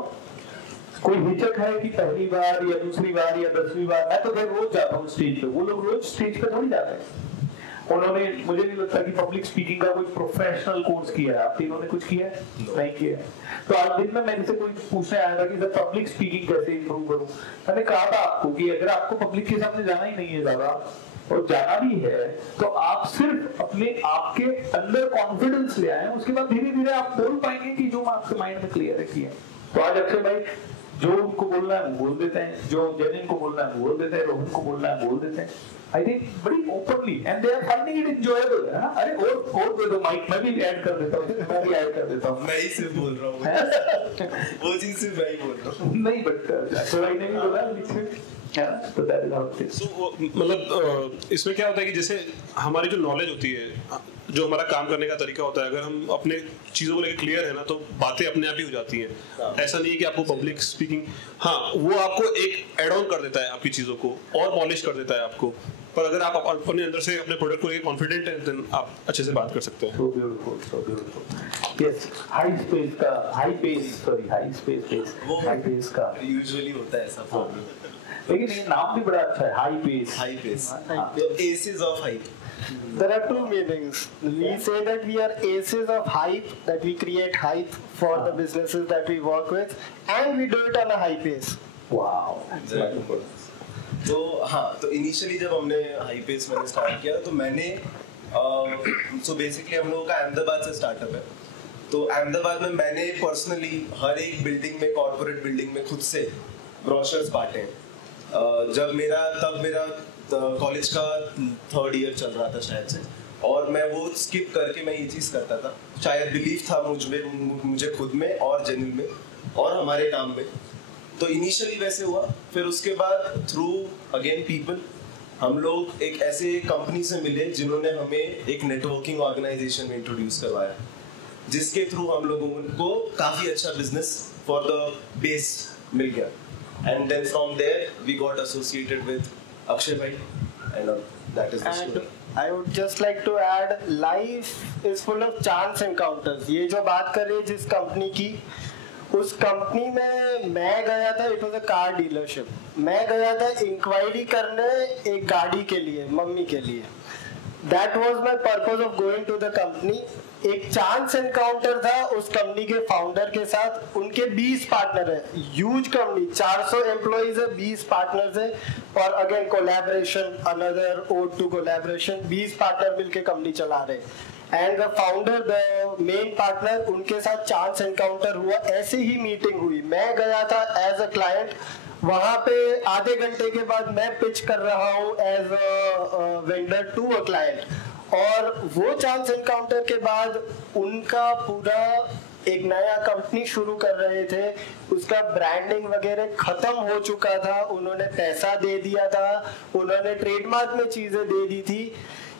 कोई हिचक है कि पहली बार या दूसरी बार या 10वीं बार? मैं तो रोज जाता हूँ स्टेज पे, वो लोग रोज स्टेज पे थोड़ी जाते हैं। उन्होंने, मुझे नहीं लगता कि पब्लिक स्पीकिंग का कोई प्रोफेशनल कोर्स किया है। आप तीनों ने कुछ किया है? नहीं किया है। तो आज दिन में मेरे से कोई पूछने आएगा कि सर पब्लिक स्पीकिंग कैसे इंप्रूव करूं, मैंने कहा था आपको कि अगर आपको पब्लिक के सामने जाना ही नहीं है ज्यादा, और जाना भी है तो आप सिर्फ अपने आपके अंदर कॉन्फिडेंस ले आए, उसके बाद धीरे धीरे आप बोल पाएंगे कि जो आपके माइंड में क्लियर है किया। तो आज अक्षय भाई जो उनको बोलना है बोल देते हैं, जो जेनिन को बोलना है बोल देते हैं, रोहन को बोलना है बोल देते हैं। आई थिंक बड़ी openly and they are finding it enjoyable है। अरे और दे दो माइक, मैं भी ऐड कर देता हूँ, मैं भी ऐड कर देता हूँ। मैं ही सिर्फ बोल रहा हूँ वो चीज सिर्फ मैं ही बोल रहा हूँ। नहीं बट अक्षय भाई ने भी बोला पीछे, तो that is how it is. मतलब इसमें क्या होता है कि जैसे हमारी जो नॉलेज होती है, जो हमारा काम करने का तरीका होता है, अगर हम अपने चीज़ों को लेकर क्लियर है ना तो बातें अपने आप ही हो जाती हैं। ऐसा नहीं है कि आपको पब्लिक स्पीकिंग, हाँ वो आपको एक एड ऑन कर देता है आपकी चीज़ों को और पॉलिश कर देता है आपको, पर अगर आप अपने अंदर से अपने प्रोडक्ट को लेकर कॉन्फिडेंट हैं देन आप अच्छे से बात कर सकते हैं। So beautiful, so beautiful. Yes, high space का high pace का यूजुअली होता है ऐसा प्रॉब्लम, लेकिन ये नाम भी बड़ा अच्छा है, हाई पेस। हाई पेस, तो aces of hype. There are two meanings. We say that we are aces of hype, that we create hype for the businesses that we work with, and we do it on a high pace. Wow. तो हाँ, तो initially जब हमने high pace मैंने start किया तो मैंने so basically हम लोगों का अहमदाबाद से स्टार्टअप है। तो अहमदाबाद में मैंने पर्सनली हर एक बिल्डिंग में, कॉर्पोरेट बिल्डिंग में खुद से ब्रोशर्स बांटे हैं। जब मेरा कॉलेज का 3rd ईयर चल रहा था शायद से, और मैं वो स्किप करके मैं ये चीज़ करता था। शायद बिलीफ था मुझे खुद में और जेनिल में और हमारे काम में। तो इनिशियली वैसे हुआ, फिर उसके बाद थ्रू अगेन पीपल हम लोग एक ऐसे कंपनी से मिले जिन्होंने हमें एक नेटवर्किंग ऑर्गेनाइजेशन में इंट्रोड्यूस करवाया, जिसके थ्रू हम लोगों को काफ़ी अच्छा बिजनेस फॉर द बेस मिल गया। And then from there we got associated with Akshay bhai, and that is the story. I would just like to add, life is full of chance encounters. ये जो बात कर रही है जिस company की, उस कंपनी में मैं गया था, it was a car dealership. मैं गया था इंक्वायरी करने एक गाड़ी के लिए, मम्मी के लिए। That was my purpose of going to the company. एक चांस एनकाउंटर था उस कंपनी के फाउंडर के साथ। उनके 20 पार्टनर है, ह्यूज कंपनी, 400 एम्प्लॉइज है, 20 पार्टनर्स है, और again collaboration, another ode to collaboration, 20 partner मिलके कंपनी चला रहे। And the founder, the main partner, उनके साथ चांस एनकाउंटर हुआ। ऐसे ही मीटिंग हुई, मैं गया था एज अ क्लाइंट, वहां पे आधे घंटे के बाद मैं पिच कर रहा हूँ as a vendor to a client. और वो चांस एनकाउंटर के बाद उनका पूरा एक नया कंपनी शुरू कर रहे थे, उसका ब्रांडिंग वगैरह खत्म हो चुका था, उन्होंने पैसा दे दिया था, उन्होंने ट्रेडमार्क में चीजें दे दी थी।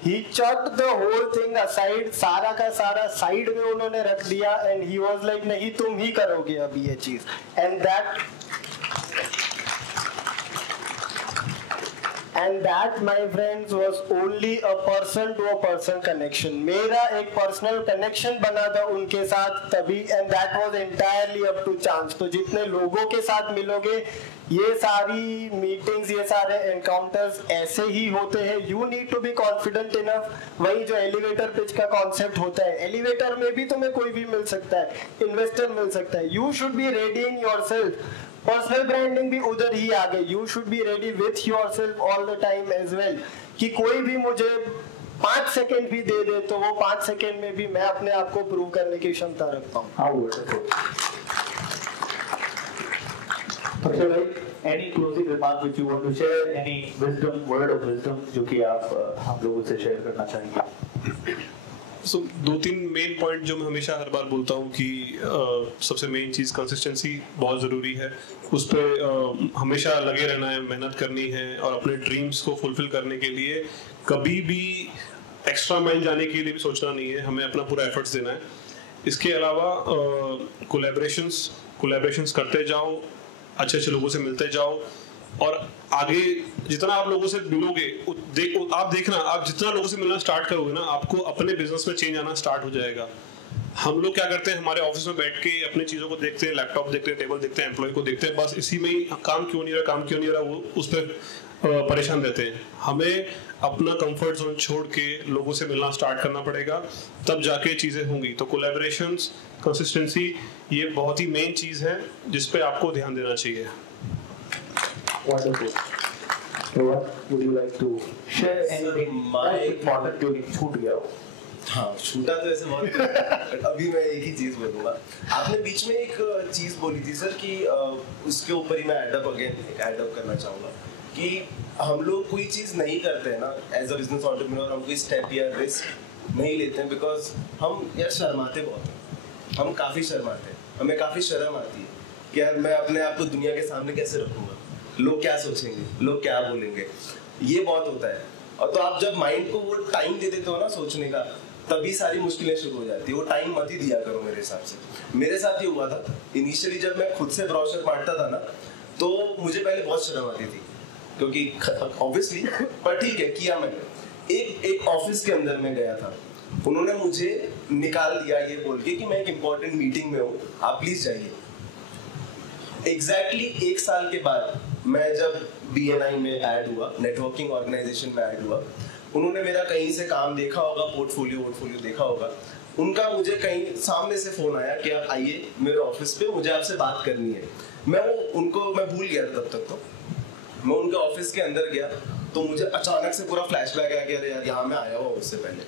He chucked the whole thing aside, सारा का सारा साइड में उन्होंने रख दिया, and he was like, नहीं तुम ही करोगे अभी ये चीज। And that, my friends, was only a person to a person connection. मेरा एक personal connection बना था उनके साथ तभी, and that was entirely up to chance. तो जितने लोगों के साथ मिलोगे, ये सारी meetings, ये सारे encounters ऐसे ही होते हैं। You need to be confident enough. वही जो elevator pitch का concept होता है, elevator में भी तुम्हें कोई भी मिल सकता है, investor मिल सकता है। You should be ready in yourself. Personal branding भी उधर ही आ गई। You should be ready with yourself all the time as well, कि कोई भी मुझे 5 सेकेंड भी दे दे तो वो 5 सेकेंड में भी मैं अपने आप को प्रूव करने की क्षमता रखता हूँ। अक्षय भाई, any closing remark which you want to share, any wisdom, word of wisdom जो कि आप हम लोगों से शेयर करना चाहेंगे? So, 2-3 मेन पॉइंट जो मैं हमेशा हर बार बोलता हूँ कि सबसे मेन चीज़ कंसिस्टेंसी बहुत ज़रूरी है। उस पर हमेशा लगे रहना है, मेहनत करनी है, और अपने ड्रीम्स को फुलफिल करने के लिए कभी भी एक्स्ट्रा माइल जाने के लिए भी सोचना नहीं है, हमें अपना पूरा एफर्ट्स देना है। इसके अलावा कोलैबोरेशंस करते जाओ, अच्छे अच्छे लोगों से मिलते जाओ, और आगे जितना आप लोगों से मिलोगे आप देखना, आप जितना लोगों से मिलना स्टार्ट करोगे ना, आपको अपने बिजनेस में चेंज आना स्टार्ट हो जाएगा। हम लोग क्या करते हैं, हमारे ऑफिस में बैठ के अपनी चीज़ों को देखते हैं, लैपटॉप देखते हैं, टेबल देखते हैं, एम्प्लॉय को देखते हैं, बस इसी में ही काम क्यों नहीं रहा वो उस पर परेशान रहते हैं। हमें अपना कंफर्ट जोन छोड़ के लोगों से मिलना स्टार्ट करना पड़ेगा, तब जाके चीज़ें होंगी। तो कोलैबोरेशंस, कंसिस्टेंसी, ये बहुत ही मेन चीज़ है जिस पे आपको ध्यान देना चाहिए। Wonderful. So what would you like to share anything important जो कि छूट गया हो? हाँ, छूटा तो ऐसे बहुत अभी मैं एक ही चीज बोलूंगा। आपने बीच में एक चीज बोली थी सर कि उसके ऊपर ही मैं ऐड अप करना चाहूंगा कि हम लोग कोई चीज नहीं करते हैं ना एज अ बिजनेस एंटरप्रेन्योर, हम कोई स्टेप या रिस्क नहीं लेते हैं बिकॉज हम यार शर्माते बहुत हैं, हम काफी शर्माते हैं, हमें काफी शर्म आती है कि यार मैं अपने आप को दुनिया के सामने कैसे रखूंगा, लोग क्या सोचेंगे, लोग क्या बोलेंगे, ये बहुत होता है। और तो आप जब माइंड को वो टाइम दे देते हो ना सोचने का, तभी सारी मुश्किलें शुरू हो जाती है। वो टाइम मत ही दिया करो मेरे हिसाब से। मेरे साथ ये हुआ था इनिशियली, जब मैं खुद से ब्राउज़र बांटता था ना तो मुझे पहले बहुत शर्म आती थी क्योंकि ऑब्वियसली, पर ठीक है किया मैंने। एक ऑफिस के अंदर में गया था, उन्होंने मुझे निकाल दिया ये बोल के कि मैं एक इम्पोर्टेंट मीटिंग में हूँ, आप प्लीज जाइए। एग्जैक्टली 1 साल के बाद मैं जब BNI में ऐड हुआ, नेटवर्किंग ऑर्गेनाइजेशन में ऐड हुआ, उन्होंने मेरा कहीं से काम देखा होगा, पोर्टफोलियो देखा होगा, उनका मुझे कहीं सामने से फोन आया कि आप आइए मेरे ऑफिस पे, मुझे आपसे बात करनी है। मैं भूल गया तब तक। तो मैं उनके ऑफिस के अंदर गया तो मुझे अचानक से पूरा फ्लैशबैक आया कि अरे यार यहाँ मैं आया हुआ उससे पहले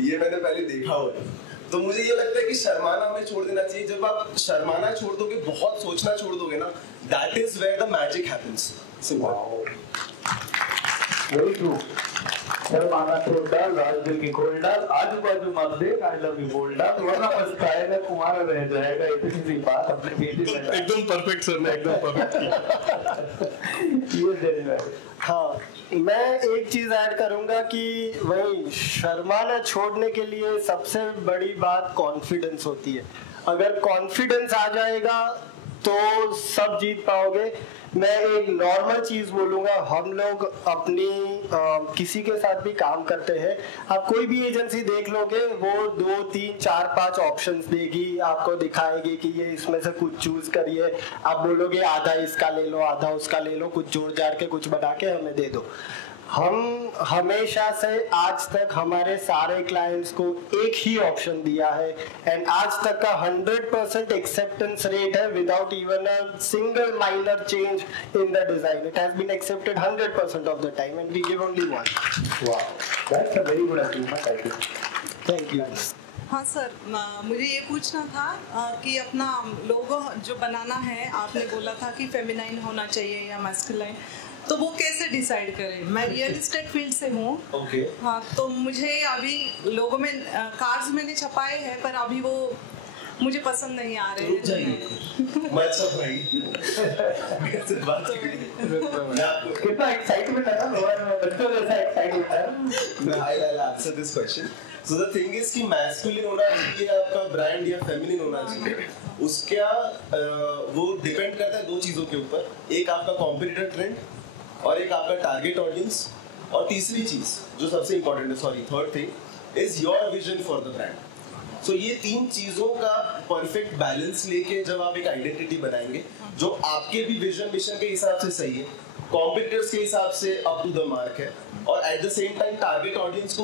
ये मैंने पहले देखा हुआ है। तो मुझे ये लगता है कि शर्माना हमें छोड़ देना चाहिए। जब आप शर्माना छोड़ दोगे, बहुत सोचना छोड़ दोगे ना, that is where the magic happens. Very true. शर्माना छोड़ डाल, राज दिल की खोल डाल, आजू बाजू मत देख, आई लव यू बोल डाल, वरना पछताएगा कुमार रह जाएगा। इतनी सी बात अपने बेटे में एकदम परफेक्ट सर ने एकदम परफेक्ट किया। हाँ, मैं एक चीज ऐड करूंगा कि वही शर्माना छोड़ने के लिए सबसे बड़ी बात कॉन्फिडेंस होती है। अगर कॉन्फिडेंस आ जाएगा तो सब जीत पाओगे। मैं एक नॉर्मल चीज बोलूंगा, हम लोग अपनी किसी के साथ भी काम करते हैं, आप कोई भी एजेंसी देख लोगे, वो 2, 3, 4, 5 ऑप्शंस देगी, आपको दिखाएगी कि ये इसमें से कुछ चूज करिए। आप बोलोगे आधा इसका ले लो, आधा उसका ले लो, कुछ जोड़ जाड़ के कुछ बना के हमें दे दो। हम हमेशा से आज तक हमारे सारे क्लाइंट्स को एक ही ऑप्शन दिया है एंड आज तक का 100% एक्सेप्टेंस रेट है without even a single minor change in the design. It has been accepted 100% of the time and we give only one. Wow, that's a very good achievement. I think. Thank you. हाँ sir, मुझे ये पूछना था कि अपना लोगो जो बनाना है, आपने बोला था कि फेमिनाइन होना चाहिए या मैस्कुलाइन, तो वो कैसे डिसाइड करें? मैं रियल एस्टेट फील्ड से हूँ। ओके। हाँ, तो मुझे अभी लोगों में कार्ड्स मैंने छपाए हैं पर अभी वो मुझे पसंद नहीं आ रहे हैं। कितना एक्साइटमेंट है ना लोगों में, बच्चों जैसा एक्साइटमेंट है। I'll answer this question. So the thing is कि मैस्कुलिन होना चाहिए आपका ब्रांड या फेमिनिन होना चाहिए, उसका वो डिपेंड करता है 2 चीजों के ऊपर। एक आपका कॉम्पिटिटर ट्रेंड और एक आपका टारगेट ऑडियंस, और तीसरी चीज जो सबसे इंपॉर्टेंट है, third thing is your vision for the brand. So ये 3 चीजों का परफेक्ट बैलेंस लेके जब आप एक आइडेंटिटी बनाएंगे जो आपके भी विजन मिशन के हिसाब से सही है, कॉम्पिटिटर्स के हिसाब से अप टू द मार्क है, और at the same time target audience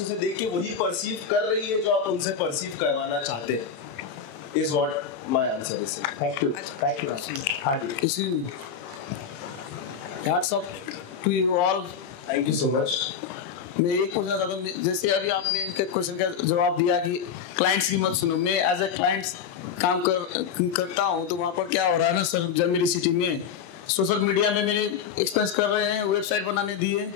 उसे देख के वही परसीव कर रही है जो आप उनसे परसीव करवाना चाहते हैं, is what my answer is. Thank you. हाँ जी। Hats off to you all. Thank you so much. मैं एक पूछना चाहता हूँ, जैसे अभी आपने इनके क्वेश्चन का जवाब दिया कि क्लाइंट्स की मत सुनो। मैं एज ए क्लाइंट्स काम करता हूँ, तो वहाँ पर क्या हो रहा है ना सर, जब मेरी सिटी में सोशल मीडिया में मैंने एक्सपेंस कर रहे हैं, वेबसाइट बनाने दी है,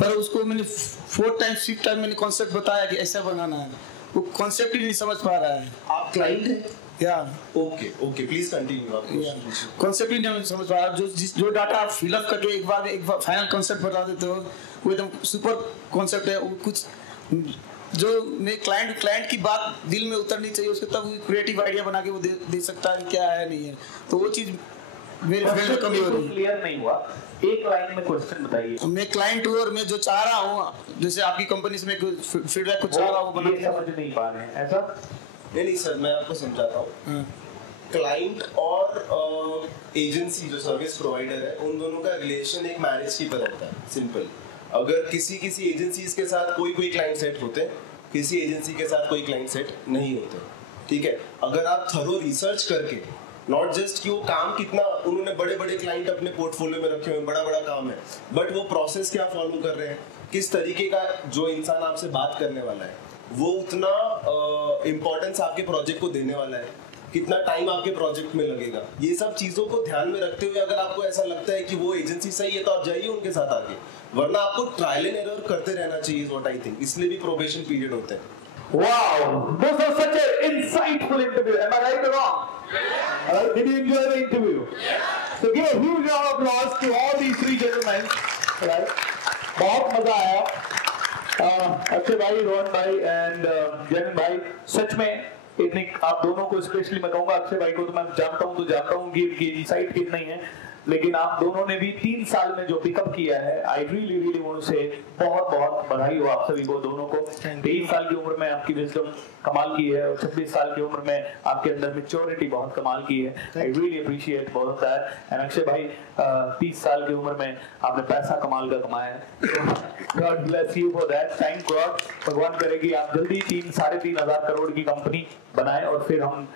पर उसको मैंने 4 टाइम 5 टाइम मैंने कॉन्सेप्ट बताया कि ऐसा बनाना है, वो कॉन्सेप्ट ही नहीं समझ पा रहा है। आप क्लाइंट हैं? या ओके प्लीज कंटिन्यू। कॉन्सेप्ट ही नहीं समझ पा रहा। जो डाटा आप फिलअप करके एक बार फाइनल कॉन्सेप्ट बता देते हो, वो एकदम सुपर कॉन्सेप्ट है। वो कुछ जो मैं क्लाइंट की बात दिल में उतरनी चाहिए, उसके तब क्रिएटिव आइडिया बना के वो दे सकता है क्या है नहीं है। तो वो चीज मेरे फील्ड में कमी हो रही है। क्लियर नहीं हुआ, एक लाइन में क्वेश्चन बताइए। मैं क्लाइंट हूँ और मैं जो चाह रहा हूँ, जैसे आपकी कंपनी से मैं फीडबैक को चाह रहा हूँ, समझ नहीं पा रहे हैं ऐसा? नहीं सर, मैं आपको समझाता हूँ। क्लाइंट और एजेंसी जो सर्विस प्रोवाइडर है, उन दोनों का रिलेशन एक मैरिज की तरह होता है। सिंपल। अगर किसी एजेंसीज के साथ कोई क्लाइंट सेट होते हैं, किसी एजेंसी के साथ कोई क्लाइंट सेट नहीं होते, ठीक है। अगर आप थरो रिसर्च करके नॉट जस्ट कि वो काम कितना उन्होंने बड़े बड़े क्लाइंट अपने पोर्टफोलियो में रखे हुए हैं, बड़ा बड़ा काम है, बट वो प्रोसेस क्या फॉलो कर रहे हैं, किस तरीके का जो इंसान आपसे बात करने वाला है वो उतना इम्पोर्टेंस आपके प्रोजेक्ट को देने वाला है, कितना टाइम आपके प्रोजेक्ट में लगेगा, ये सब चीजों को ध्यान में रखते हुए अगर आपको ऐसा लगता है कि वो एजेंसी सही है तो आप जाइए उनके साथ आगे, वरना आपको ट्रायल एंड एरर करते रहना चाहिए, व्हाट आई थिंक। इसलिए भी प्रोबेशन पीरियड होते हैं। Wow, this was such an insightful interview. Am I right or wrong? Did you enjoy the interview? So give a huge round of applause to all these three gentlemen. Right? बहुत मजा आया। अक्षय भाई, रोहन भाई and Jain भाई, सच में इतनी आप दोनों को स्पेशली मैं कहूँगा, अक्षय भाई को तो मैं जानता हूँ कि इनकी इनसाइट कितना ही है, लेकिन आप दोनों ने भी 3 साल में जो पिकअप किया है, आई रियली वांट टू से बहुत बहुत बधाई हो आप सभी को, दोनों को। 23 साल की उम्र में आपकी विजडम कमाल की है और 26 साल की उम्र में आपके अंदर मैच्योरिटी बहुत कमाल की है। I really appreciate both of that. And Akshay भाई 30 साल की उम्र में आपने पैसा कमाल का कमाया है, God bless you for that, thank God. भगवान करे कि आप जल्दी 3-3.5 करोड़ की कंपनी बनाएं और फिर हम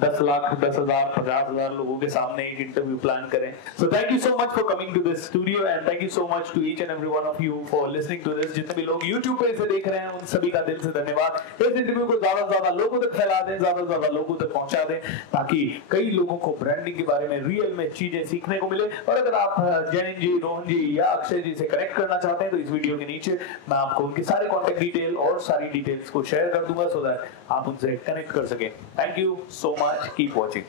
10 लाख, 10,000, 50,000 लोगों के सामने एक इंटरव्यू प्लान करें। So thank you so much for coming to this studio and thank you so much to each and every one of you for listening to this। जितने भी लोग YouTube पे इसे देख रहे हैं उन सभी का दिल से धन्यवाद। इस इंटरव्यू को ज्यादा से ज्यादा लोगों तक फैला दें, ज्यादा से ज्यादा लोगों तक पहुंचा दें, ताकि कई लोगों को ब्रांडिंग के बारे में रियल में चीजें सीखने को मिले। और अगर आप जैन जी, रोहन जी या अक्षय जी से कनेक्ट करना चाहते हैं तो इस वीडियो के नीचे मैं आपको उनके सारे कॉन्टेक्ट डिटेल और सारी डिटेल्स को शेयर कर दूंगा, सो दैट आप उनसे कनेक्ट कर सके। Thank you so much, keep watching.